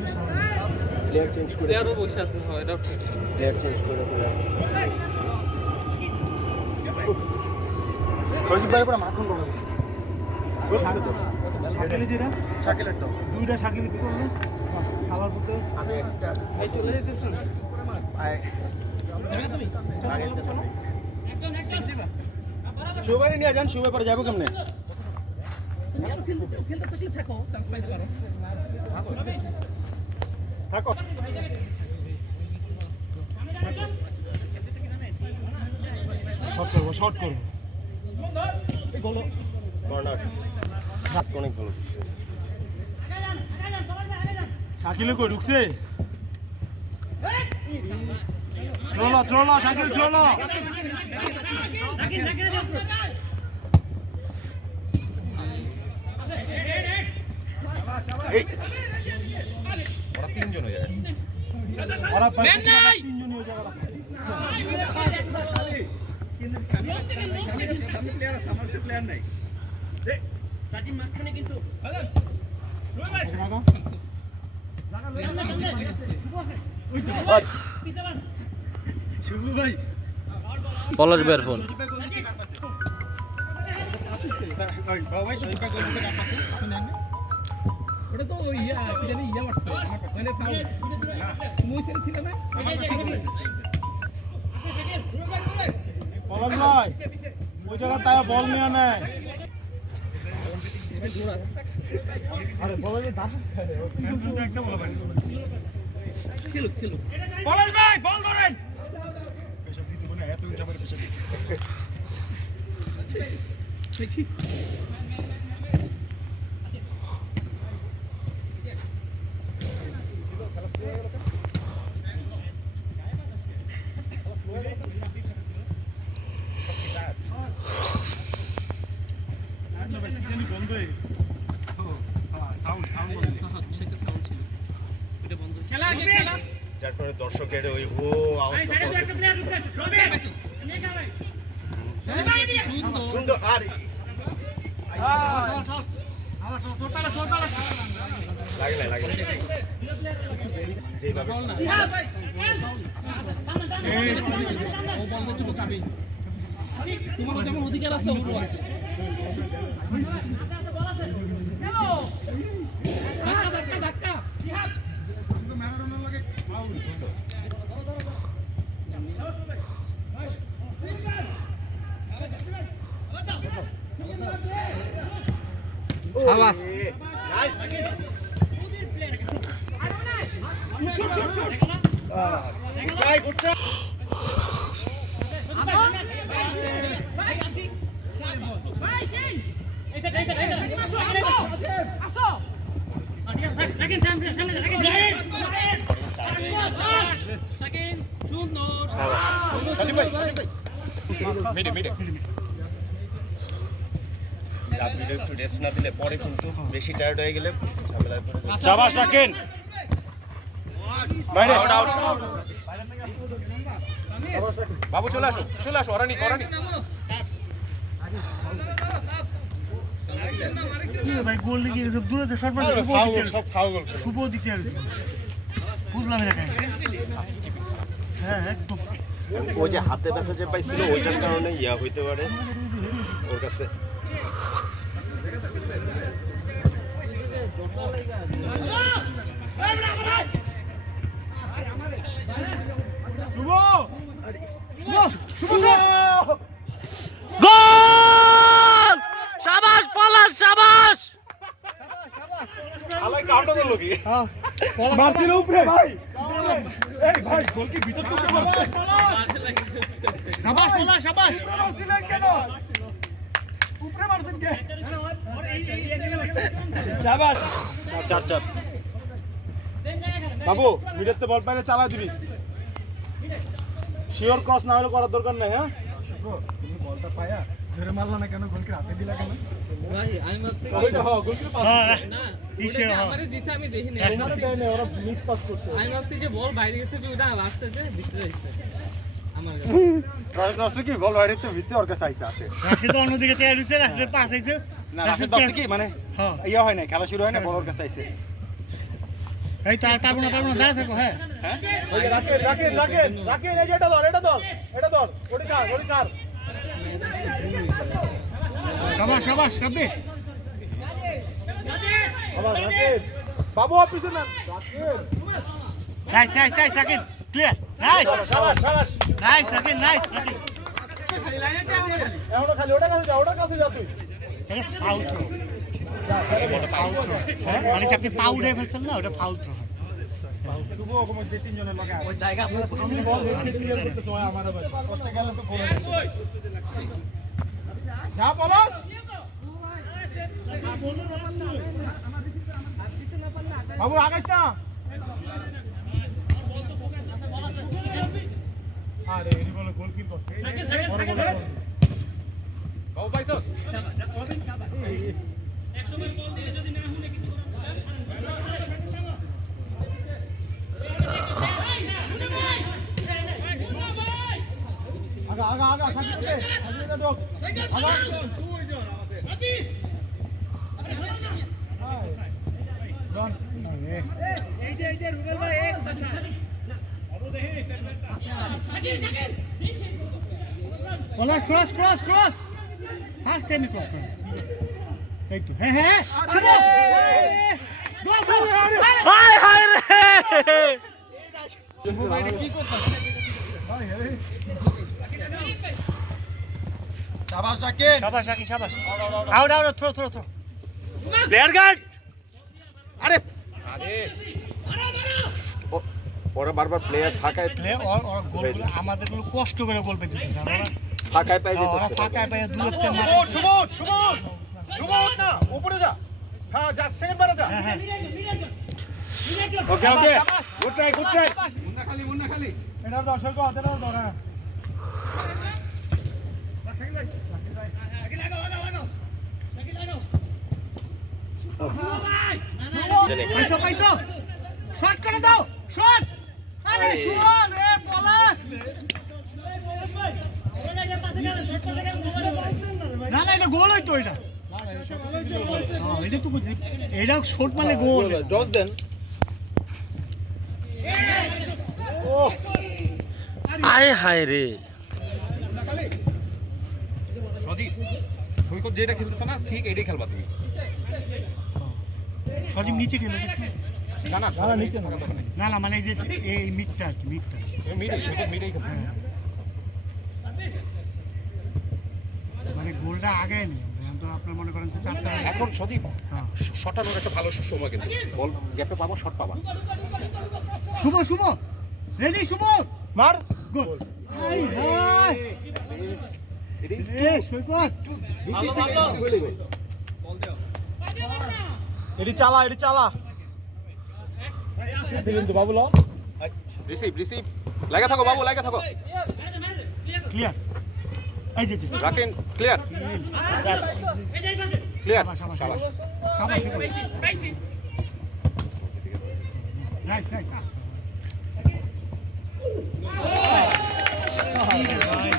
প্লেয়ার চেঞ্জ করে প্লেয়ারও বসে আছে হয় এটাও ঠিক প্লেয়ার চেঞ্জ করে সজীব ভাই পুরো মাখন করে দিছে। শাকিল যেটা শাকিলের তো দুইটা শাকিল কি করলো খাবার করতে আমি একটা এই চলে যেতেছ যাবে তুমি চলো একদম শুভরে নিয়ে যান, শুভে পরে যাবো কেমনে? খেলতে থাকলে থাকো চান্স পাইতে পারো থাকো শর্ট করবো কর্নার আজকে অনেক ভালো দিচ্ছে শাকিলে কই ঢুকছে? চলো শাকিল চলো। ওরা তিনজন হয়ে যায় ওরা ম্যান নাই তিনজনই ওই জায়গা রাখছে। প্লেয়ার আছে আমার প্লেয়ার নাই সাজিম মাঝখানে কিন্তু শুভু ভাই পলাশ ভাইয়ের ফোন ভাই শরীফ ভাই গোল দিছে কার পাশে আপনি নেন না ওটা তো ইয়া কি জানি ইয়া মারছে মানে ফাউল তুমি ওই ছিল না পলক ভাই ওই জায়গা তাই বল নিয়ে নেয় আরে বল যে দাঁড় একটা বল ভাই খেলো খেলো পলক ভাই বল ধরেন পেশা দিতে বলে এত উচ্চাবার পেশা দিতে দেখি বন্ধ হয়ে গেছে সাউন্ড বন্ধ সেটা সাউন্ড ছিল এটা বন্ধ খেলা আগে খেলা যার পরে দর্শকের ওই হো আওয়াজ সুন্দর আর লাগে যেভাবে ও বন্ধের জন্য চাবি তোমার যেমন অধিকার আছে ওরও আছে ধাক্কা ধাক্কা আবাস আপনি একটু রেস্ট না দিলে পরে কিন্তু বেশি টায়ার্ড হয়ে গেলে ঝামেলায় পড়ে যাবে। শাবাশ রাখেন বাইরে বাবু চলে আসো অরানি ভাই গোল দিকে সব দূরে শট মারছে সব ফাউল শুভ দিচ্ছে বুঝলাম না কেন হ্যাঁ একদম ওই যে হাতে ব্যথা যে পাইছিল ওইটার কারণে ইয়া হইতে পারে ওর কাছে গোল শাবাশ পলাশ শাবাশ আলাই কাউন্টার করলো কি মারছিল উপরে ভাই এই ভাই গোল কি ভিতর থেকে মারছে শাবাশ পলা শাবাশ মারছিলেন কেন উপরে মারছেন কে শাবাশ 4-4 বাবু মিডতে বল পাইলে চালা দিবি শিওর ক্রস না হলে করার দরকার নাই হ্যাঁ তুমি বলটা পায়া জোরে মারলা না কেন গোলকে হাতে দিলা কেন ভাই আমি ভাবছি ওইটা হ্যাঁ গোলকে পাস না ইসে হ্যাঁ আমারে দিছে আমি দেখিনি একসাথে দেয় না ওরা মিস পাস করতে আমি ভাবছি যে বল বাইরে গেছে যে ওটা আসছে যে ভিতরে আসছে আমার রাশিদ কি বল বাইরে তো ভিতরে ওর কাছে আইছে আসে রাশিদ অন্যদিকে চেয়ে রয়েছে রাশিদের পাস আইছে না রাশিদ বাসে কি মানে হ্যাঁ ইয়া হয় না খেলা শুরু হয় না বল ওর কাছে আইছে এই তো আর পারবো না দাঁড়া থাকো হ্যাঁ ওই রাখেন এই যে এটা ধর ওটি ছাড় শাবাশ রাব্বি আবার রাখেন বাবু অফিসে না রাখেন নাইস রাকিন ক্লিয়ার নাইস শাবাশ নাইস রাকিন এখনো খালি ওটার কাছে যা তুই এটা ফাউল থ্রো মানে আপনি পাউ উঠে ফেলছেন না ওটা ফাউল থ্রো শুভ ওকে মধ্যে তিনজনের লগে ওই জায়গা আমি বল দেখে ক্লিয়ার করতে সময় আমার বাস কষ্ট গেলে তো করে যা পলাশ বাবু আগাইস না আরে এনি বলে গোল কিল করছে বড় গোল বাবু পাইছস আগা সাকিব রে সাকিব ঢোক আগা তুই যা আমাদের cross cross cross cross first time cross করে এই তো হ্যাঁ হ্যাঁ গোল গোল হায় হায় রে শাবাশ রাকিন শাবাশ রাকিন শাবাশ out out throw throw throw player guard আরে আরে ওরা বারবার প্লেয়ার ফাঁকায় প্লে ওর গোলগুলো আমাদের গুলো কষ্ট করে গোল পেতে দিতেছে ওরা ফাঁকায় পাই ওরা যেতেছে ফাঁকায় পায় দূরত্বে মারে সুবোধ সুবোধ সুবোধ না উপরে যা হ্যাঁ যা সেকেন্ড বারে যা হ্যাঁ হ্যাঁ okay okay good try good try এটা দর্শক আছে না ধরা পাইছো পাইছো শট করে দাও শট আরে শুন এ পলাশ না না এটা গোল হইতো এটা এটা তো এটা শট মানে গোল টস দেন আয় হায় রে সজিব সৈকত যেটা খেলতেছ না ঠিক এটাই খেলবা তুমি সজীব নিচে খেলে না না না নিচে না না মানে এই যে এই মিডটা আর কি মিডটা মিডে সৈকত মিডেই খেলতেছে মানে গোলটা আগে নেই এখন তো আপনার মনে করেন যে 4-4 এখন সজিব হ্যাঁ শটানোর একটা ভালো সময় কিন্তু বল গ্যাপে পাবো শট পাবা শুভ শুভ রেডি শুভ মার গোল আই হাই এ সৈকত এডি চালা কিন্তু বাবু লো রিসিভ রিসিভ লাগা থাকো বাবু লাগা থাকো ক্লিয়ার এই যে রাকিন ক্লিয়ার ক্লিয়ার শাবাশ শাবাশ শাবাশ রাইট রাইট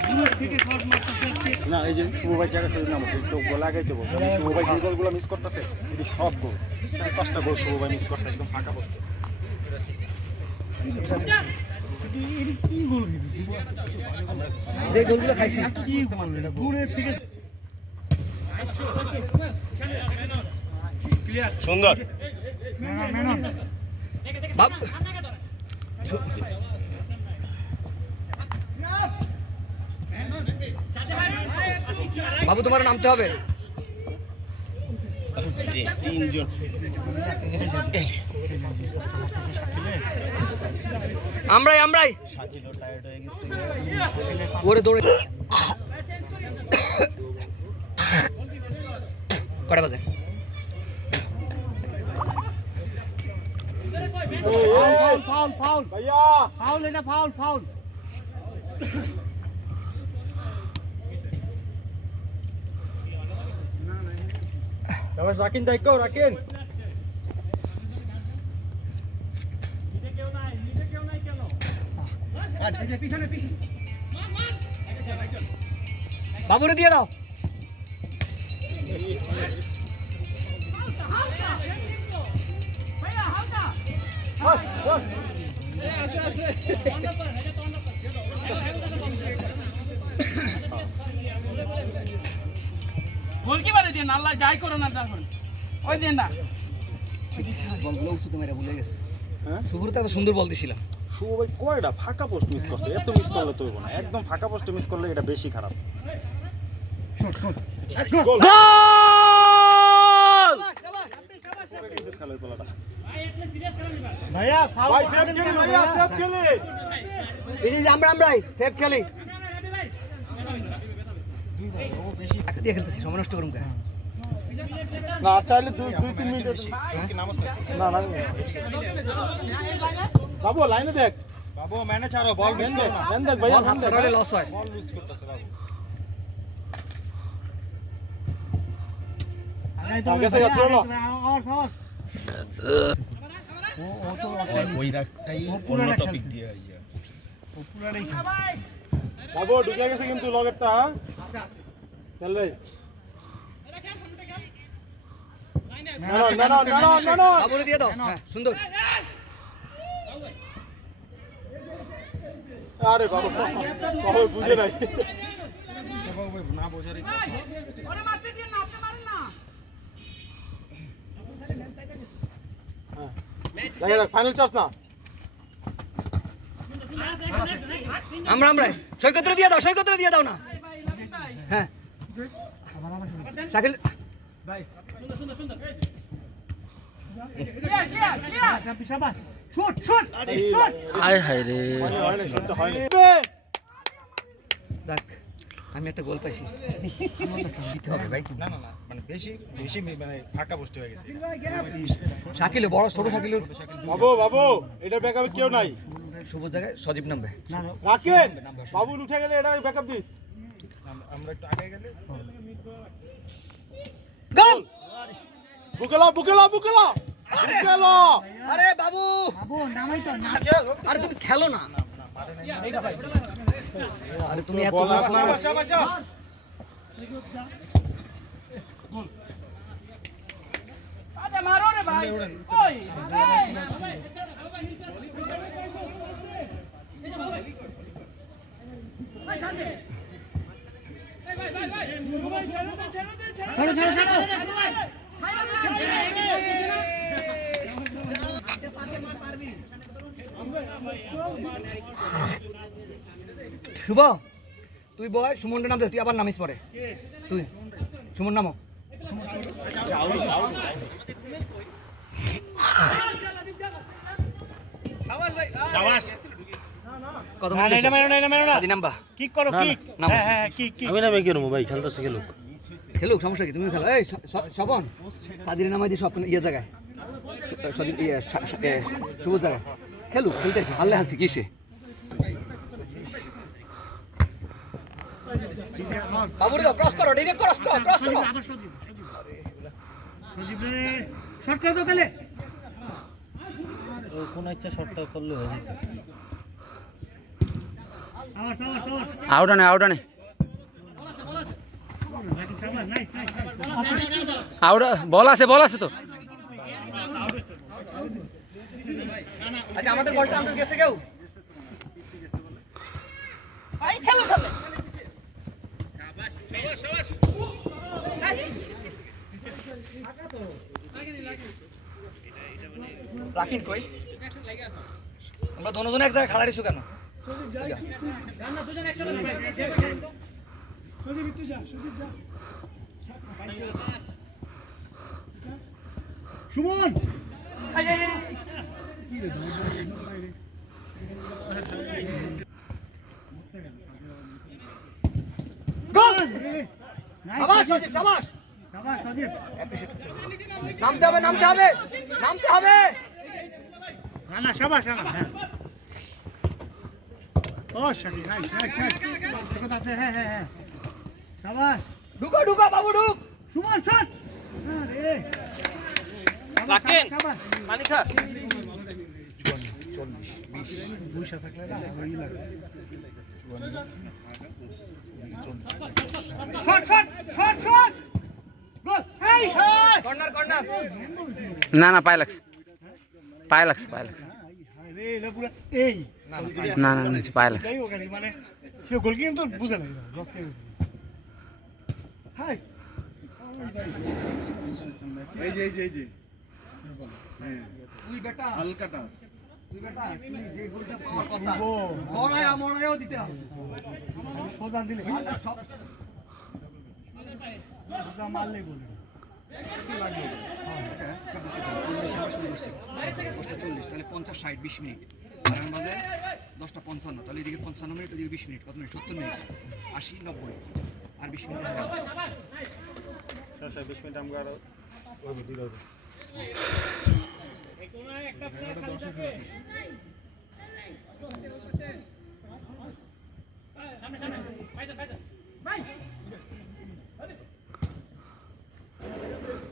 দূর থেকে শট মারতেছে না এই যে শুভ ভাই জায়গা শুরু নাম তো গোল লাগাইতে বল শুভ ভাই যে গোলগুলো মিস করতেছে এটি সব গোল 5টা গোল শুভ ভাই মিস করতে একদম ফাঁকা বসে এটা কি গোল যে গোলগুলো খাইছি কি গোল এটা দূরের থেকে সুন্দর মেনন বাবু তোমার নামতে হবে তিনজন আমরাই শাকিলও টায়ার্ড হয়ে গেছে ওরে দৌড়ে কটা বাজে ফাউল ফাউল ভাইয়া ফাউল এটা ফাউল ফাউল এবার রাকিন দায়িত্ব রাকিন বাবুরে দিয়ে দাও গোলকিপারে দিয়ে না আল্লাহ যাই করো না যা করো ওই দিয়ে না বলগুলো উঁচুতে মেরে ভুলে গেছে শুভর তো এত সুন্দর বল দিছিলাম শুভ ভাই কয়টা ফাঁকা পোস্ট মিস করছে এত মিস করলে তো হইব না একদম ফাঁকা পোস্ট মিস করলে এটা বেশি খারাপ গোল খেলে তোলাটা ভাইয়া ফাউল ভাই সেভ খেলে ভাইয়া সেভ খেলে এই যে আমরাই সেফ খেলি টাকা দিয়ে খেলতেছি সময় নষ্ট করুন কেন না আর চাইলে 2-3 মিনিট না না বাবু লাইনে দেখ বাবু ম্যানে ছাড়ো বল মিস কর ম্যান দেখ ভাইয়া বল হাত ধরালে লস হয় বল মিস করতেছে বাবু গেছে থ্রো না আউট আউট ও তো ওই রাগটাই অন্য টপিক দিয়ে আইয়া পুরাটাই বাবু ঢুকে গেছে কিন্তু লগেরটা চল রে বাবুরে দিয়ে দাও, হ্যাঁ সুন্দর। আরে বাবা বাবা বুঝে নাই না বোঝারই ওরে মারতে দিন না, আপনি মারেন না। দেখা যাক ফাইনাল চান্স না আমরা সৈকতরে দিয়ে দাও না। হ্যাঁ শাকিল শাবাশ, শুট শুট শুট। আয় হায় রে হয়নি শটটা হয়নি দেখ আমি একটা গোল পাইছি, দিতে হবে ভাই। না না না মানে বেশি বেশি মানে ফাঁকা বসতে হয়ে গেছে শাকিল বড় ছোট শাকিল বাবু বাবু এটা ব্যাকআপে কেউ নাই সবুজ জায়গায় সজীব নামবে। রাখেন বাবুল উঠে গেলে এটা ব্যাকআপ দিস আমরা একটু আগে গেলে গোল! বুকেলা বুকেলা বুকেলা বুকেলা আরে বাবু বাবু নামাই তো না। আরে তুমি খেলো না, আরে তুমি এত বল গোল মারো। আরে মারো রে ভাই। ওই ছাড়ো ছাড়ো ছাড়ো। শুভ তুই বয়, সুমনটা নাম দে, তুই আবার নামিস পরে। তুই সুমন নামো। শাবাশ। কত না না, এটা মেরো না, এটা মেরো না। সাদি নাম্বা কিক করো, কিক। নামো। হ্যাঁ হ্যাঁ কিক কিক। আমি নামে কেন ভাই খেলতেছে খেলুক খেলুক, সমস্যা কি, তুমি খেলো। এই স্বপন সাদিরে নামাই দিয়ে সব ইয়ে জায়গায় সজীব ইয়ে সবুজ জায়গায় খেলুক, খেলতেছে হারলে হারছি কিসে। বাবুরে দাও, ক্রস করো, ডাইরেক্ট ক্রস করো, ক্রস করো। আবার সজীব সজীব রে শর্ট করে দাও তাহলে। কোন ইচ্ছা শটটা করলে হয়ে যেত আবার আবার আউট আনে শাবাশ, নাইস নাইস। আউট বল আছে তো আচ্ছা আমাদের বলটা আমাদের গেছে কেউ ভাই খেলো তাহলে। রাকিন কই? আমরা দুজন এক জায়গায় খাড়া রইছো কেন? সুমন গোল। শাবাশ সজীব, শাবাশ। শাবাশ সজীব। নামতে হবে, নামতে হবে, নামতে হবে। না না শাবাশ শাবাশ। হ্যাঁ ও শাকি নাইস নাইস নাইস। কথা আছে, হ্যাঁ হ্যাঁ হ্যাঁ শাবাশ। ঢুকো ঢুকো বাবু ঢুক। সুমন শট। আরে রাখেন শাবাশ। মালিকা বুইশা থাকলে না ওই লাগে। Shot shot shot shot. Goal. এই এই কর্নার কর্নার। না না পায়ে লাগছে আরে এটা পুরো এই না না নিচে পায়ে লাগছে যাই হোক আর কি, মানে সে গোল কিন্তু বুঝে না রক্তে হাই এই যে তুই বেটা হালকা টাচ তুই বেটা তুই যে গোলটা পাওয়ার কথা শুভ। মরায়ও দিতে হবে। সোজা দিলে সব সোজা মারলে গোল আচ্ছা 40 তাহলে 50 60 20 মিনিট আর আমাদের 10টা 55 তাহলে এদিকে 55 মিনিট ওদিকে 20 মিনিট কত মিনিট 70 মিনিট 80 90 আর 20 মিনিট আছে। 20 মিনিট আমরা আরো ওই বুঝি দাও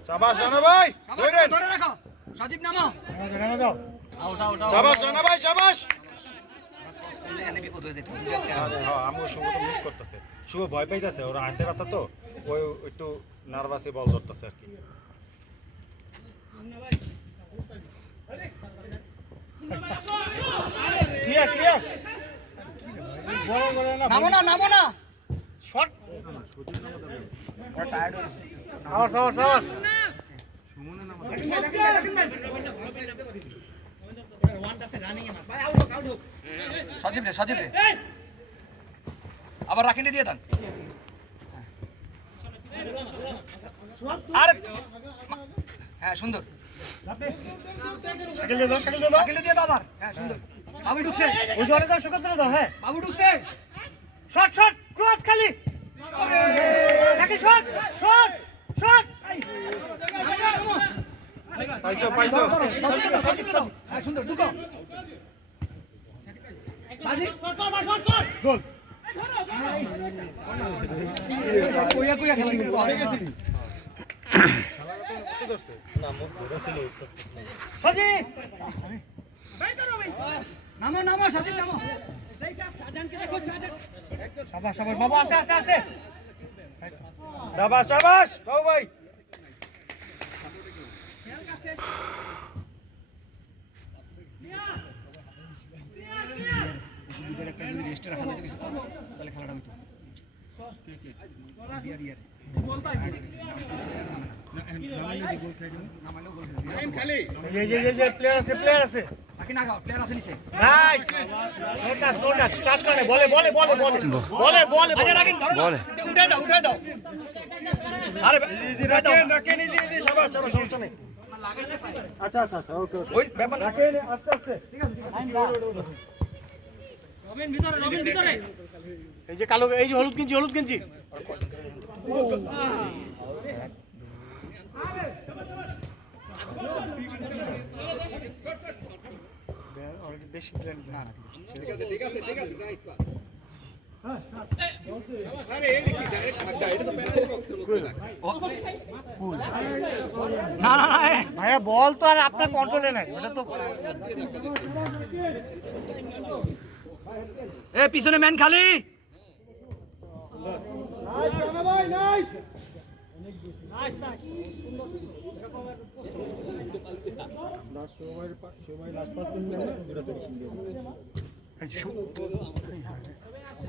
শাবাশ রানা ভাই ধরে রাখো সজীব নামো। নেমে যাও শাবাশ রানা ভাই শাবাশ ক্রস করলে এনে বিপদ হয়ে যেত। আরে হ্যাঁ আমগো শুভ তো মিস করতেছে শুভ ভয় পাইতাছে ওরা আনতে কথা তো ওই একটু নার্ভাসে বল ধরতেছে আর কি ক্লিয়ার ক্লিয়ার বড় বড় না নামো না শট আওয়ার আওয়ার আওয়ার সজীব রে আবার রাখিনি দিয়ে দেন আরে হ্যাঁ সুন্দর সাইকেল দিয়ে দাও আবার হ্যাঁ সুন্দর বাবু ঢুকছে ওই জলে দাও সুগন্ধ দাও হ্যাঁ বাবু ঢুকছে শট শট ক্রস খালি সাইকেল শট শট শট পাইছো হ্যাঁ সুন্দর ঢুকো গোল কইয়া খেলা কিন্তু হয়ে গেছে সজীব নামো সজীব নামো শাবাশ শাবাশ বাবা আস্তে আস্তে আস্তে শাবাশ শাবাশ বাবু ভাই একটা যদি রেস্টে রাখা যেত কিছু তাহলে খেলাটা হতো এই প্লেয়ার আছে বাকি না গাও প্লেয়ার আছে নিচে নাইস নো টাচ টাচ করে বলে উঠাই দাও আরে রাখেন ইজি শাবাশ শাবাশ সমস্যা নেই আচ্ছা ওকে ওই ব্যাপার না আস্তে আস্তে রবিন ভিতরে এই যে কালো এই যে হলুদ গেঞ্জি বেশি প্ল্যান না ঠিক আছে নাইস পাস আরে এই কি ডাইরেক্ট মারটা এটা তো পেনাল্টি বক্সের মধ্যে না ভাইয়া বল তো আর আপনার কন্ট্রোলে নাই ওটা তো এ পিছনে ম্যান খালি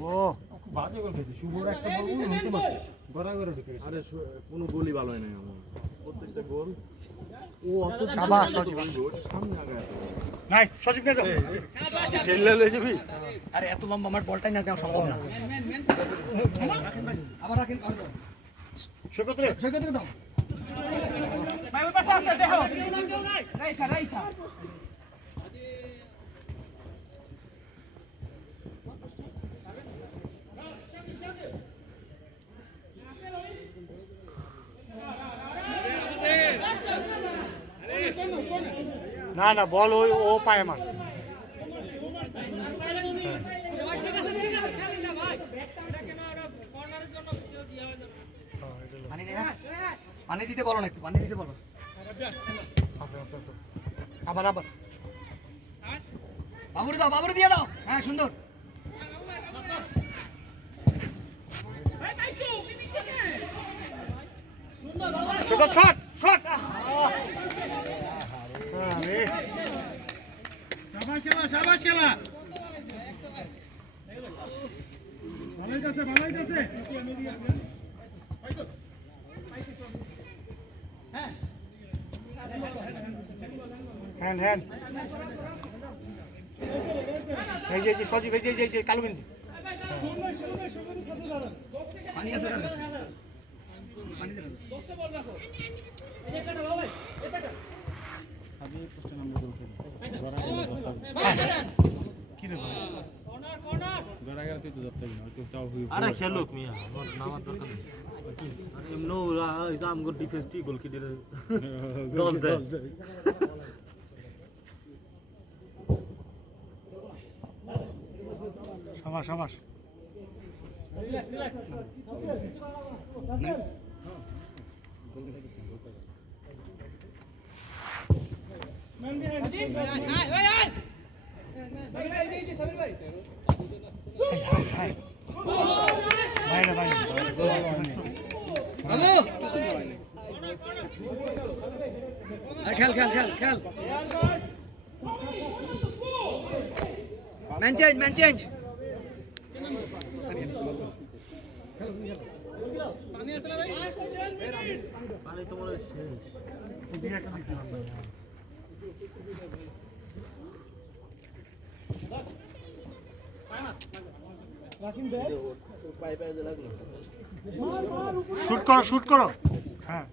ও বাজে গোল খেয়েছে শুভর একটা বল হতে পারছে গড়াগড়ে ঢুকে আরে কোনো গোলই ভালো হয় না আমার প্রত্যেকটা গোল ও অত শাবাশ সামনে আগায় নাইস সজীব নে যাও ঠেলে লয়ে যাবি আরে এত লম্বা আমার বলটাই না দেওয়া সম্ভব না আবার রাখেন সৈকত দাও ভাই ওই পাশে আছে দেখো রাইখা না বল ওই ও পায়ে মারছে পানি দিতে বলো না একটু পানি দিতে বলো আবার বাবুরে দিয়ে দাও হ্যাঁ সুন্দর শট শাবাশ খেলা ভালোই যাচ্ছে হ্যান্ড এই যে সজীব এই যে কালো গেঞ্জি পানি আছে পানি দেন কি রে ভাই গড়াগড়াতে তো ধরতে না তো তাও হই আরে খেলুক মিয়া আমার নামার দরকার নেই আরে এমনো জাম গো ডিফেন্স টি গোল কি দিলে 10 দেয় শাবাশ খেল খেল খেল খেল man change man change shoot করো হ্যাঁ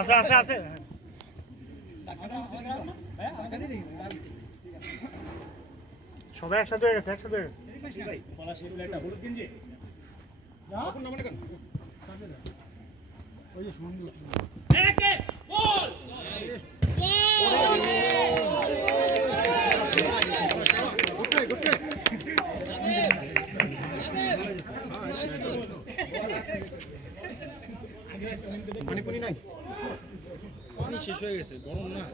আছে আছে আছে সবাই একসাথে হয়ে গেছে পানি শেষ হয়ে গেছে গরম না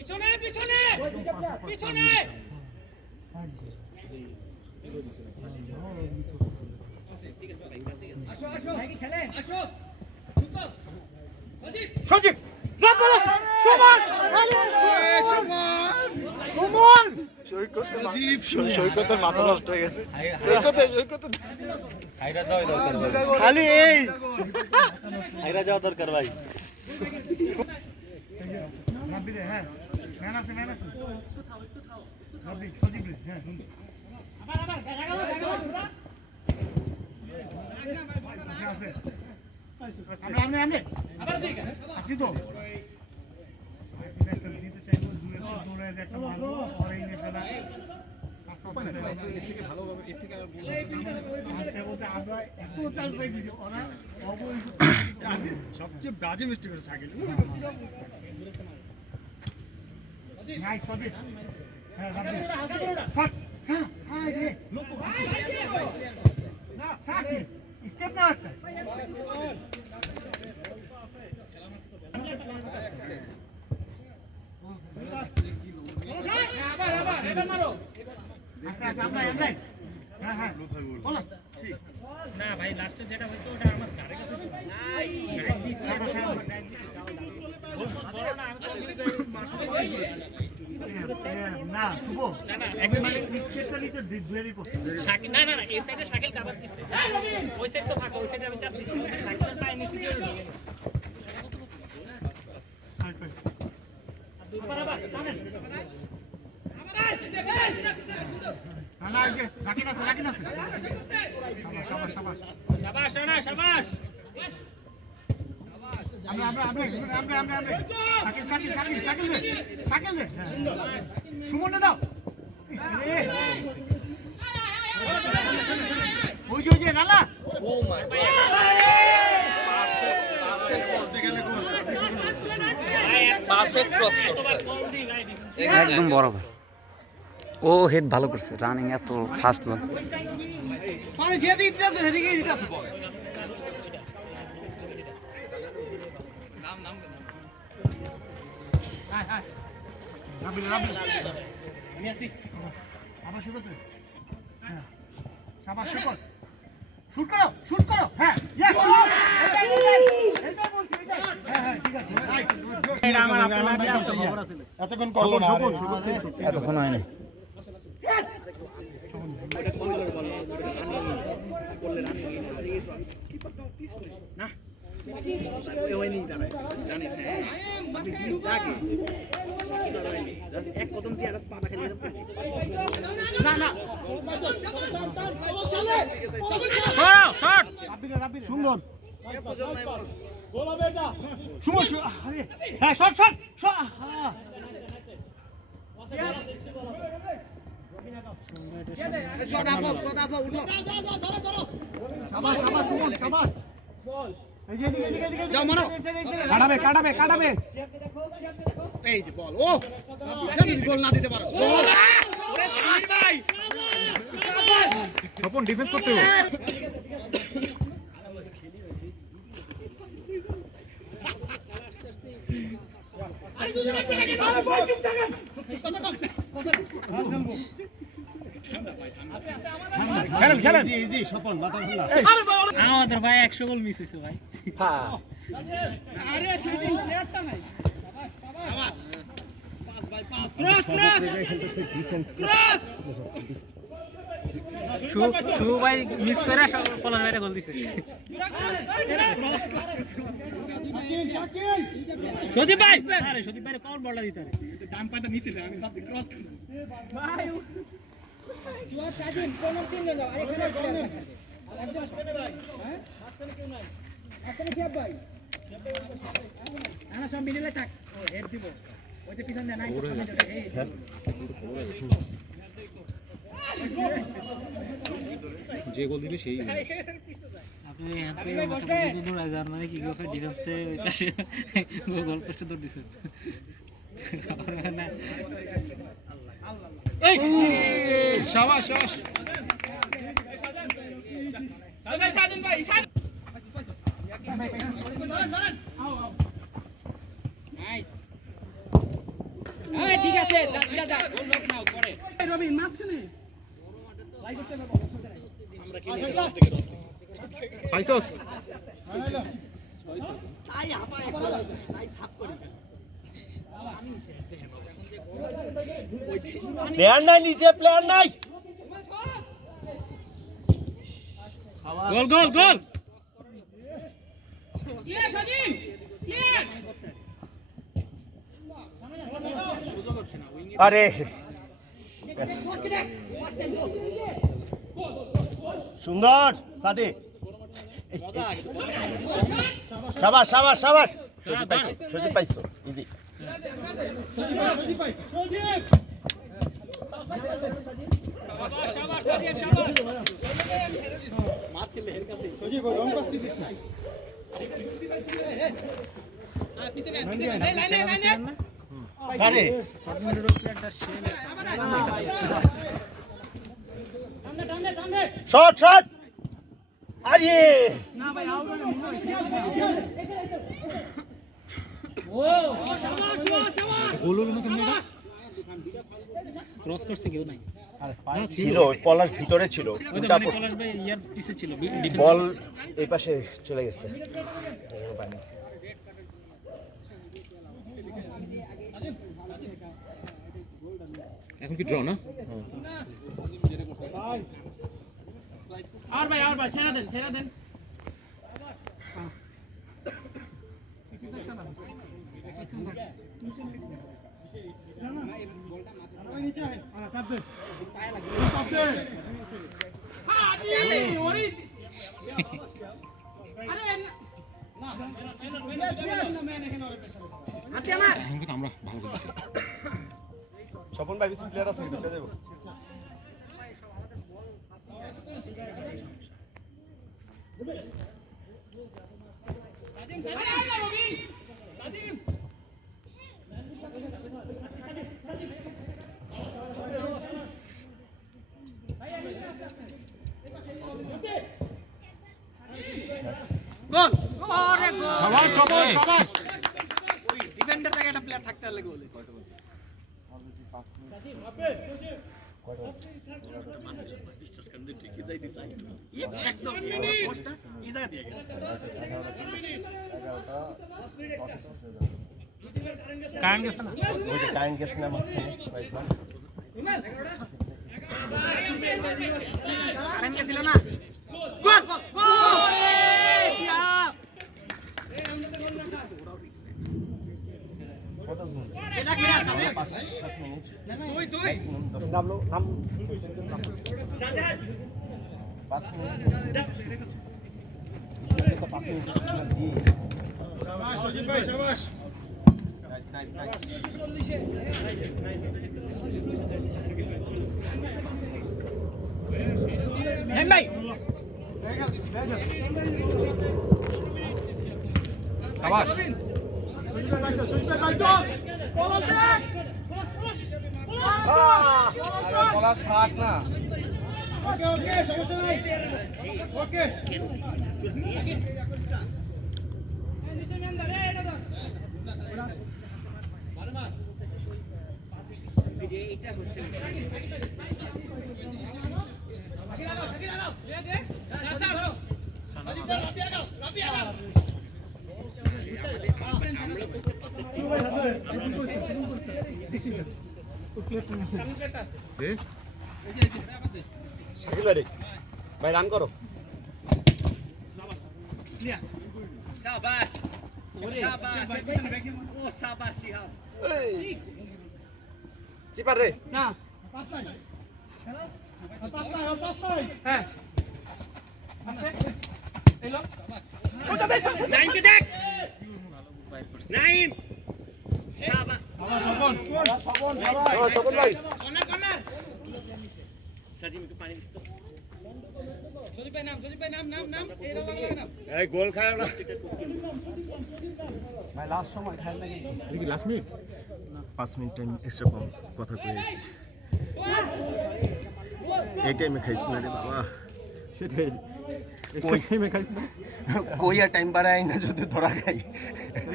পিছনে পিছনে পিছনে আসো আসো আসো সজীব লাভ বলো সুমন সুমন সৈকতের মাথা নষ্ট হয়ে গেছে সৈকতে খালি এই হাইরা যাওয়া দরকার ভাই রাব্বি রে হ্যাঁ ম্যান আছে রাব্বি সজীব রে হ্যাঁ আমরা আবার দিকে আসি তো দিতে চাইবো দূরে দূরে একটা মারবো পরে ইনে ফেলা ভালোভাবে এর থেকে আমরা এত চাল পাইছি যে ওরা সবচেয়ে বাজে মিস্টেক করে সাকিল নাই সজীব হ্যাঁ রাব্বি শট হ্যাঁ হ্যাঁ রে লোক না সাকিব স্টেপ না একটা এবার মারো আচ্ছা আমরা হ্যাঁ হ্যাঁ বলো না ভাই লাস্টে যেটা হইতো ওটা আমার গাড়ির কাছে না শুভ মানে স্টেপটা নিতে দেরি করতে শাকিল না এই সাইডে শাকিল কাভার দিছে ওই সাইড তো ফাঁকা ওই সাইডে আমি চাপ দিছি শাকিল পায় নিচে দিয়ে আবার টানেন না আগে রাকিন আছে শাবাশ শাবাশ আমরা শাকিল রে সুমন দাও ওই যে নালা ও মাই পারফেক্ট ক্রস করছে একদম বরাবর ও হেড ভালো করছে রানিং এত ফাস্ট বল মানে যেদিকে দিতে আছে সেদিকেই দিতে আছে বল রাবিল আমি আসি আবার শুরু করতে হ্যাঁ শাবাশ শুট করো হ্যাঁ ইয়েস এটা বলছি হ্যাঁ ঠিক আছে এটা আমার আপনার আছে এতক্ষণ করলো না এতক্ষণ হয় না সুন্দর সুমন হ্যাঁ শট যাও মারো কাটাবে এই যে বল ও জানি গোল না দিতে পারো ওরে সামির ভাই স্বপন ডিফেন্স করতে হবে খেলেন ইজি স্বপন মাথা খোলা আমাদের ভাই 100 গোল মিস হইছে ভাই হ্যাঁ আরে শুটিং প্লেয়ারটা নাই শুভ ভাই মিস করে পলাশ ভাইরা গোল দিছে সজীব ভাই আরে সজীব ভাই কোন বলটা দিতে রে ডান পাটা নিচে আমি ভাবছি ক্রস করব ভাই সুয়া সাজিন কোন তিন যাও আর এখানে প্লেয়ার হ্যাঁ মাঝখানে কেউ নাই মাঝখানে কি ভাই আনা সব মিডিলে থাক ও হেড দিব ওই যে পিছন দিয়ে নাই যে গোল দিবে সেই আপনি হাতে মতো দূর আজার মানে কি গোল ডিফেন্সে ওইটাছে গোল পোস্ট দৌড় দিছে এই শাবাশ শাবাশ ভাই স্বাধীন ভাই এই ঠিক আছে যাচ্ছি যা গোল লক নাও পরে রবিন মাঝখানে লাই করতে হবে আমরা কি আইসোস তাই হাপায় তাই সাফ করি প্লেয়ার নাই নিচে প্লেয়ার নাই গোল গোল গোল ক্লিয়ার সাজিন ক্লিয়ার আরে সুন্দর সাদে শাবাশ শাবাশ শাবাশ সজীব পাইছো ইজি আরে শট শট আরে ক্রস করছে কেউ নাই ছিল পলাশ ভিতরে ছিল ওই তো উল্টা মানে পড়ছে। পলাশ ভাই ইয়ার পিছে ছিল বল এই পাশে চলে গেছে এখন কি ড্র না আর ভাই ছেড়ে দেন এখন কিন্তু আমরা ভালো করতেছি স্বপন ভাই কিছু প্লেয়ার আছে ঢুকে যাবো গোল আরে গোল শাবাশ শাবাশ শাবাশ ডিফেন্ডার থেকে একটা প্লেয়ার থাকতে হলে গোল একদম পোস্টটা এই জায়গা দিয়ে গেছে কারেন্ট গেছে না ওই যে টাইম গেছে না মাঝখানে কারেন্ট গেছিল না গোল গোল শিয়াব এটা কি না 5-7 মিনিট দুই নামলো নাম 5 মিনিট 5 মিনিট সজীব ভাই শাবাশ নাইস নাইস নাইস নেন ভাই শাবাশ আরে পলাশ থাক না শাকিল ভাই ভাই রান করো কি পারে না হ্যাঁ এলো সোজা বেশ নাইনকে দেখ নাইন শাবাশ স্বপন ভাই কর্নার কর্নার সাজিম একটু পানি দিস তো সজীব ভাই নাম এই রকম নাম এই গোল খায় না ভাই লাস্ট সময় খায় নাকি কি last minute 5 minute time extra কম কথা কইছি এই টাইমে খাইছ না রে বাবা সেটাই কোই টাইমে খাইছ না কইয়া টাইম বাড়াই না যদি ধরা খাই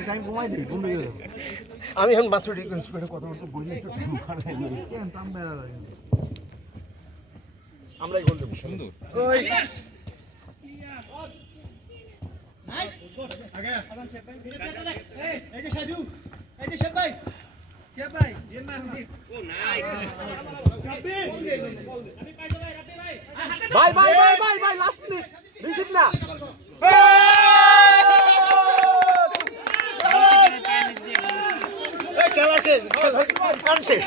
টাইম কমাই দিবি বন্ধ করে দাও আমি এখন মাত্র রিকোয়েস্ট করে কথা বলতে বলি একটু টাইম বাড়াই না টাইম বেড়া আমরাই গোল দেব সুন্দর ওই নাইস আগে আদান শেফ ভাই এই যে সাজু এই যে শেফ ভাই জেন না ও নাইস ভাই লাস্ট মিনিট রিসিভ না এই খেলা শেষ গান শেষ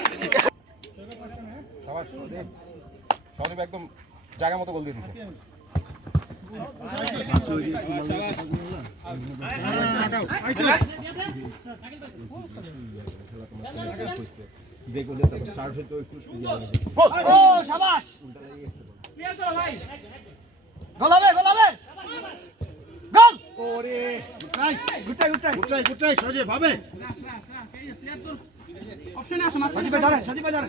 সবাই সজীব একদম জায়গা মতো গোল দিয়ে দিয়েছে দেখলে তারপর স্টার্ট হতো একটু ও শাবাশ ক্লিয়ার করো ভাই গোল হবে গোল ওরে গুটাই সজে ভাবে অপশন আছে মাত্র সজীব ভাই ধরেন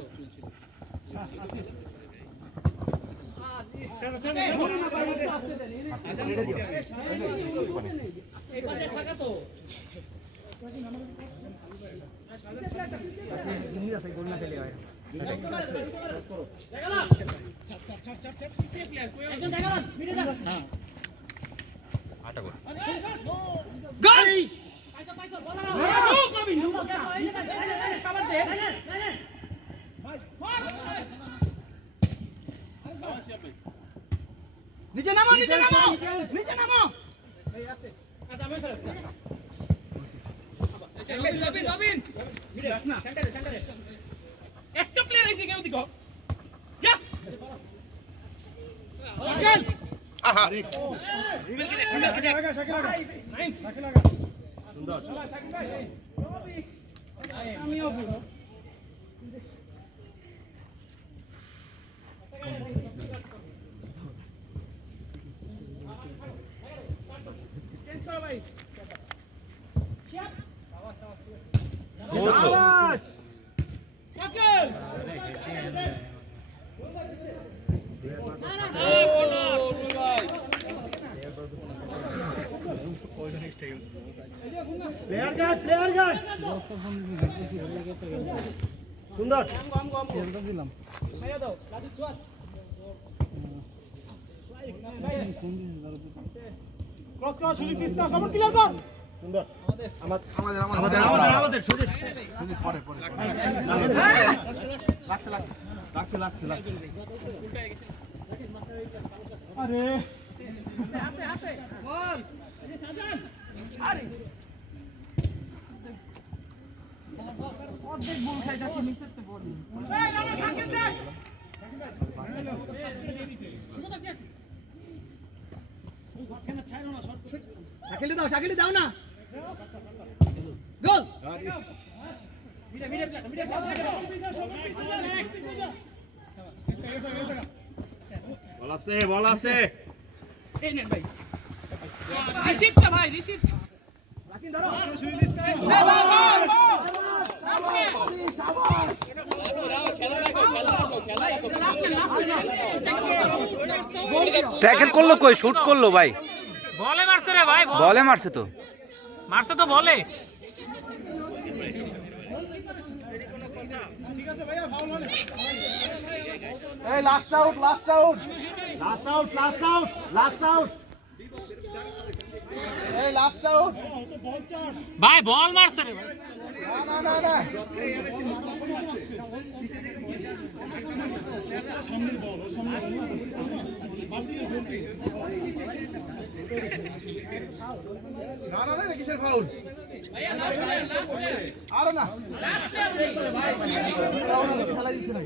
নিচে নামো এই আছে আচ্ছা আমি সরে রবিন না সেন্টারে একটা প্লেয়ার এইদিকে ওদিকে যা আগেল আহা সুন্দর আমিও বুড়ো চেঞ্জ করো ভাই সুন্দর প্লেয়ার গার্ড সুন্দর খেলতে দিলাম ভাইয়া দাও লাজু সোয়াত ক্রস সুযোগ দিস না সবর ক্লিয়ার কর সুন্দর আমাদের সুজিত পরে লাগছে আরে হাতে বল এই যে শাহজাহান আরে অর্ধেক বল খাইতাছি মিটারতে বল এই না সাকিব দে শাকিল দাও না গোল বল আছে এই নেন ভাই রিসিভটা ভাই রিসিভ ট্যাকেল করলো কই, শুট করলো ভাই, বলে মারছে রে ভাই, বলে মারছে তো, মারছে তো বলে। এই last out, last out, last out, last out, last out. এই লাস্ট আউট। ভাই বল মারছে রে ভাই। না না না, না না না, কিসের ফাউল? আরে না, খেলা দিচ্ছে না।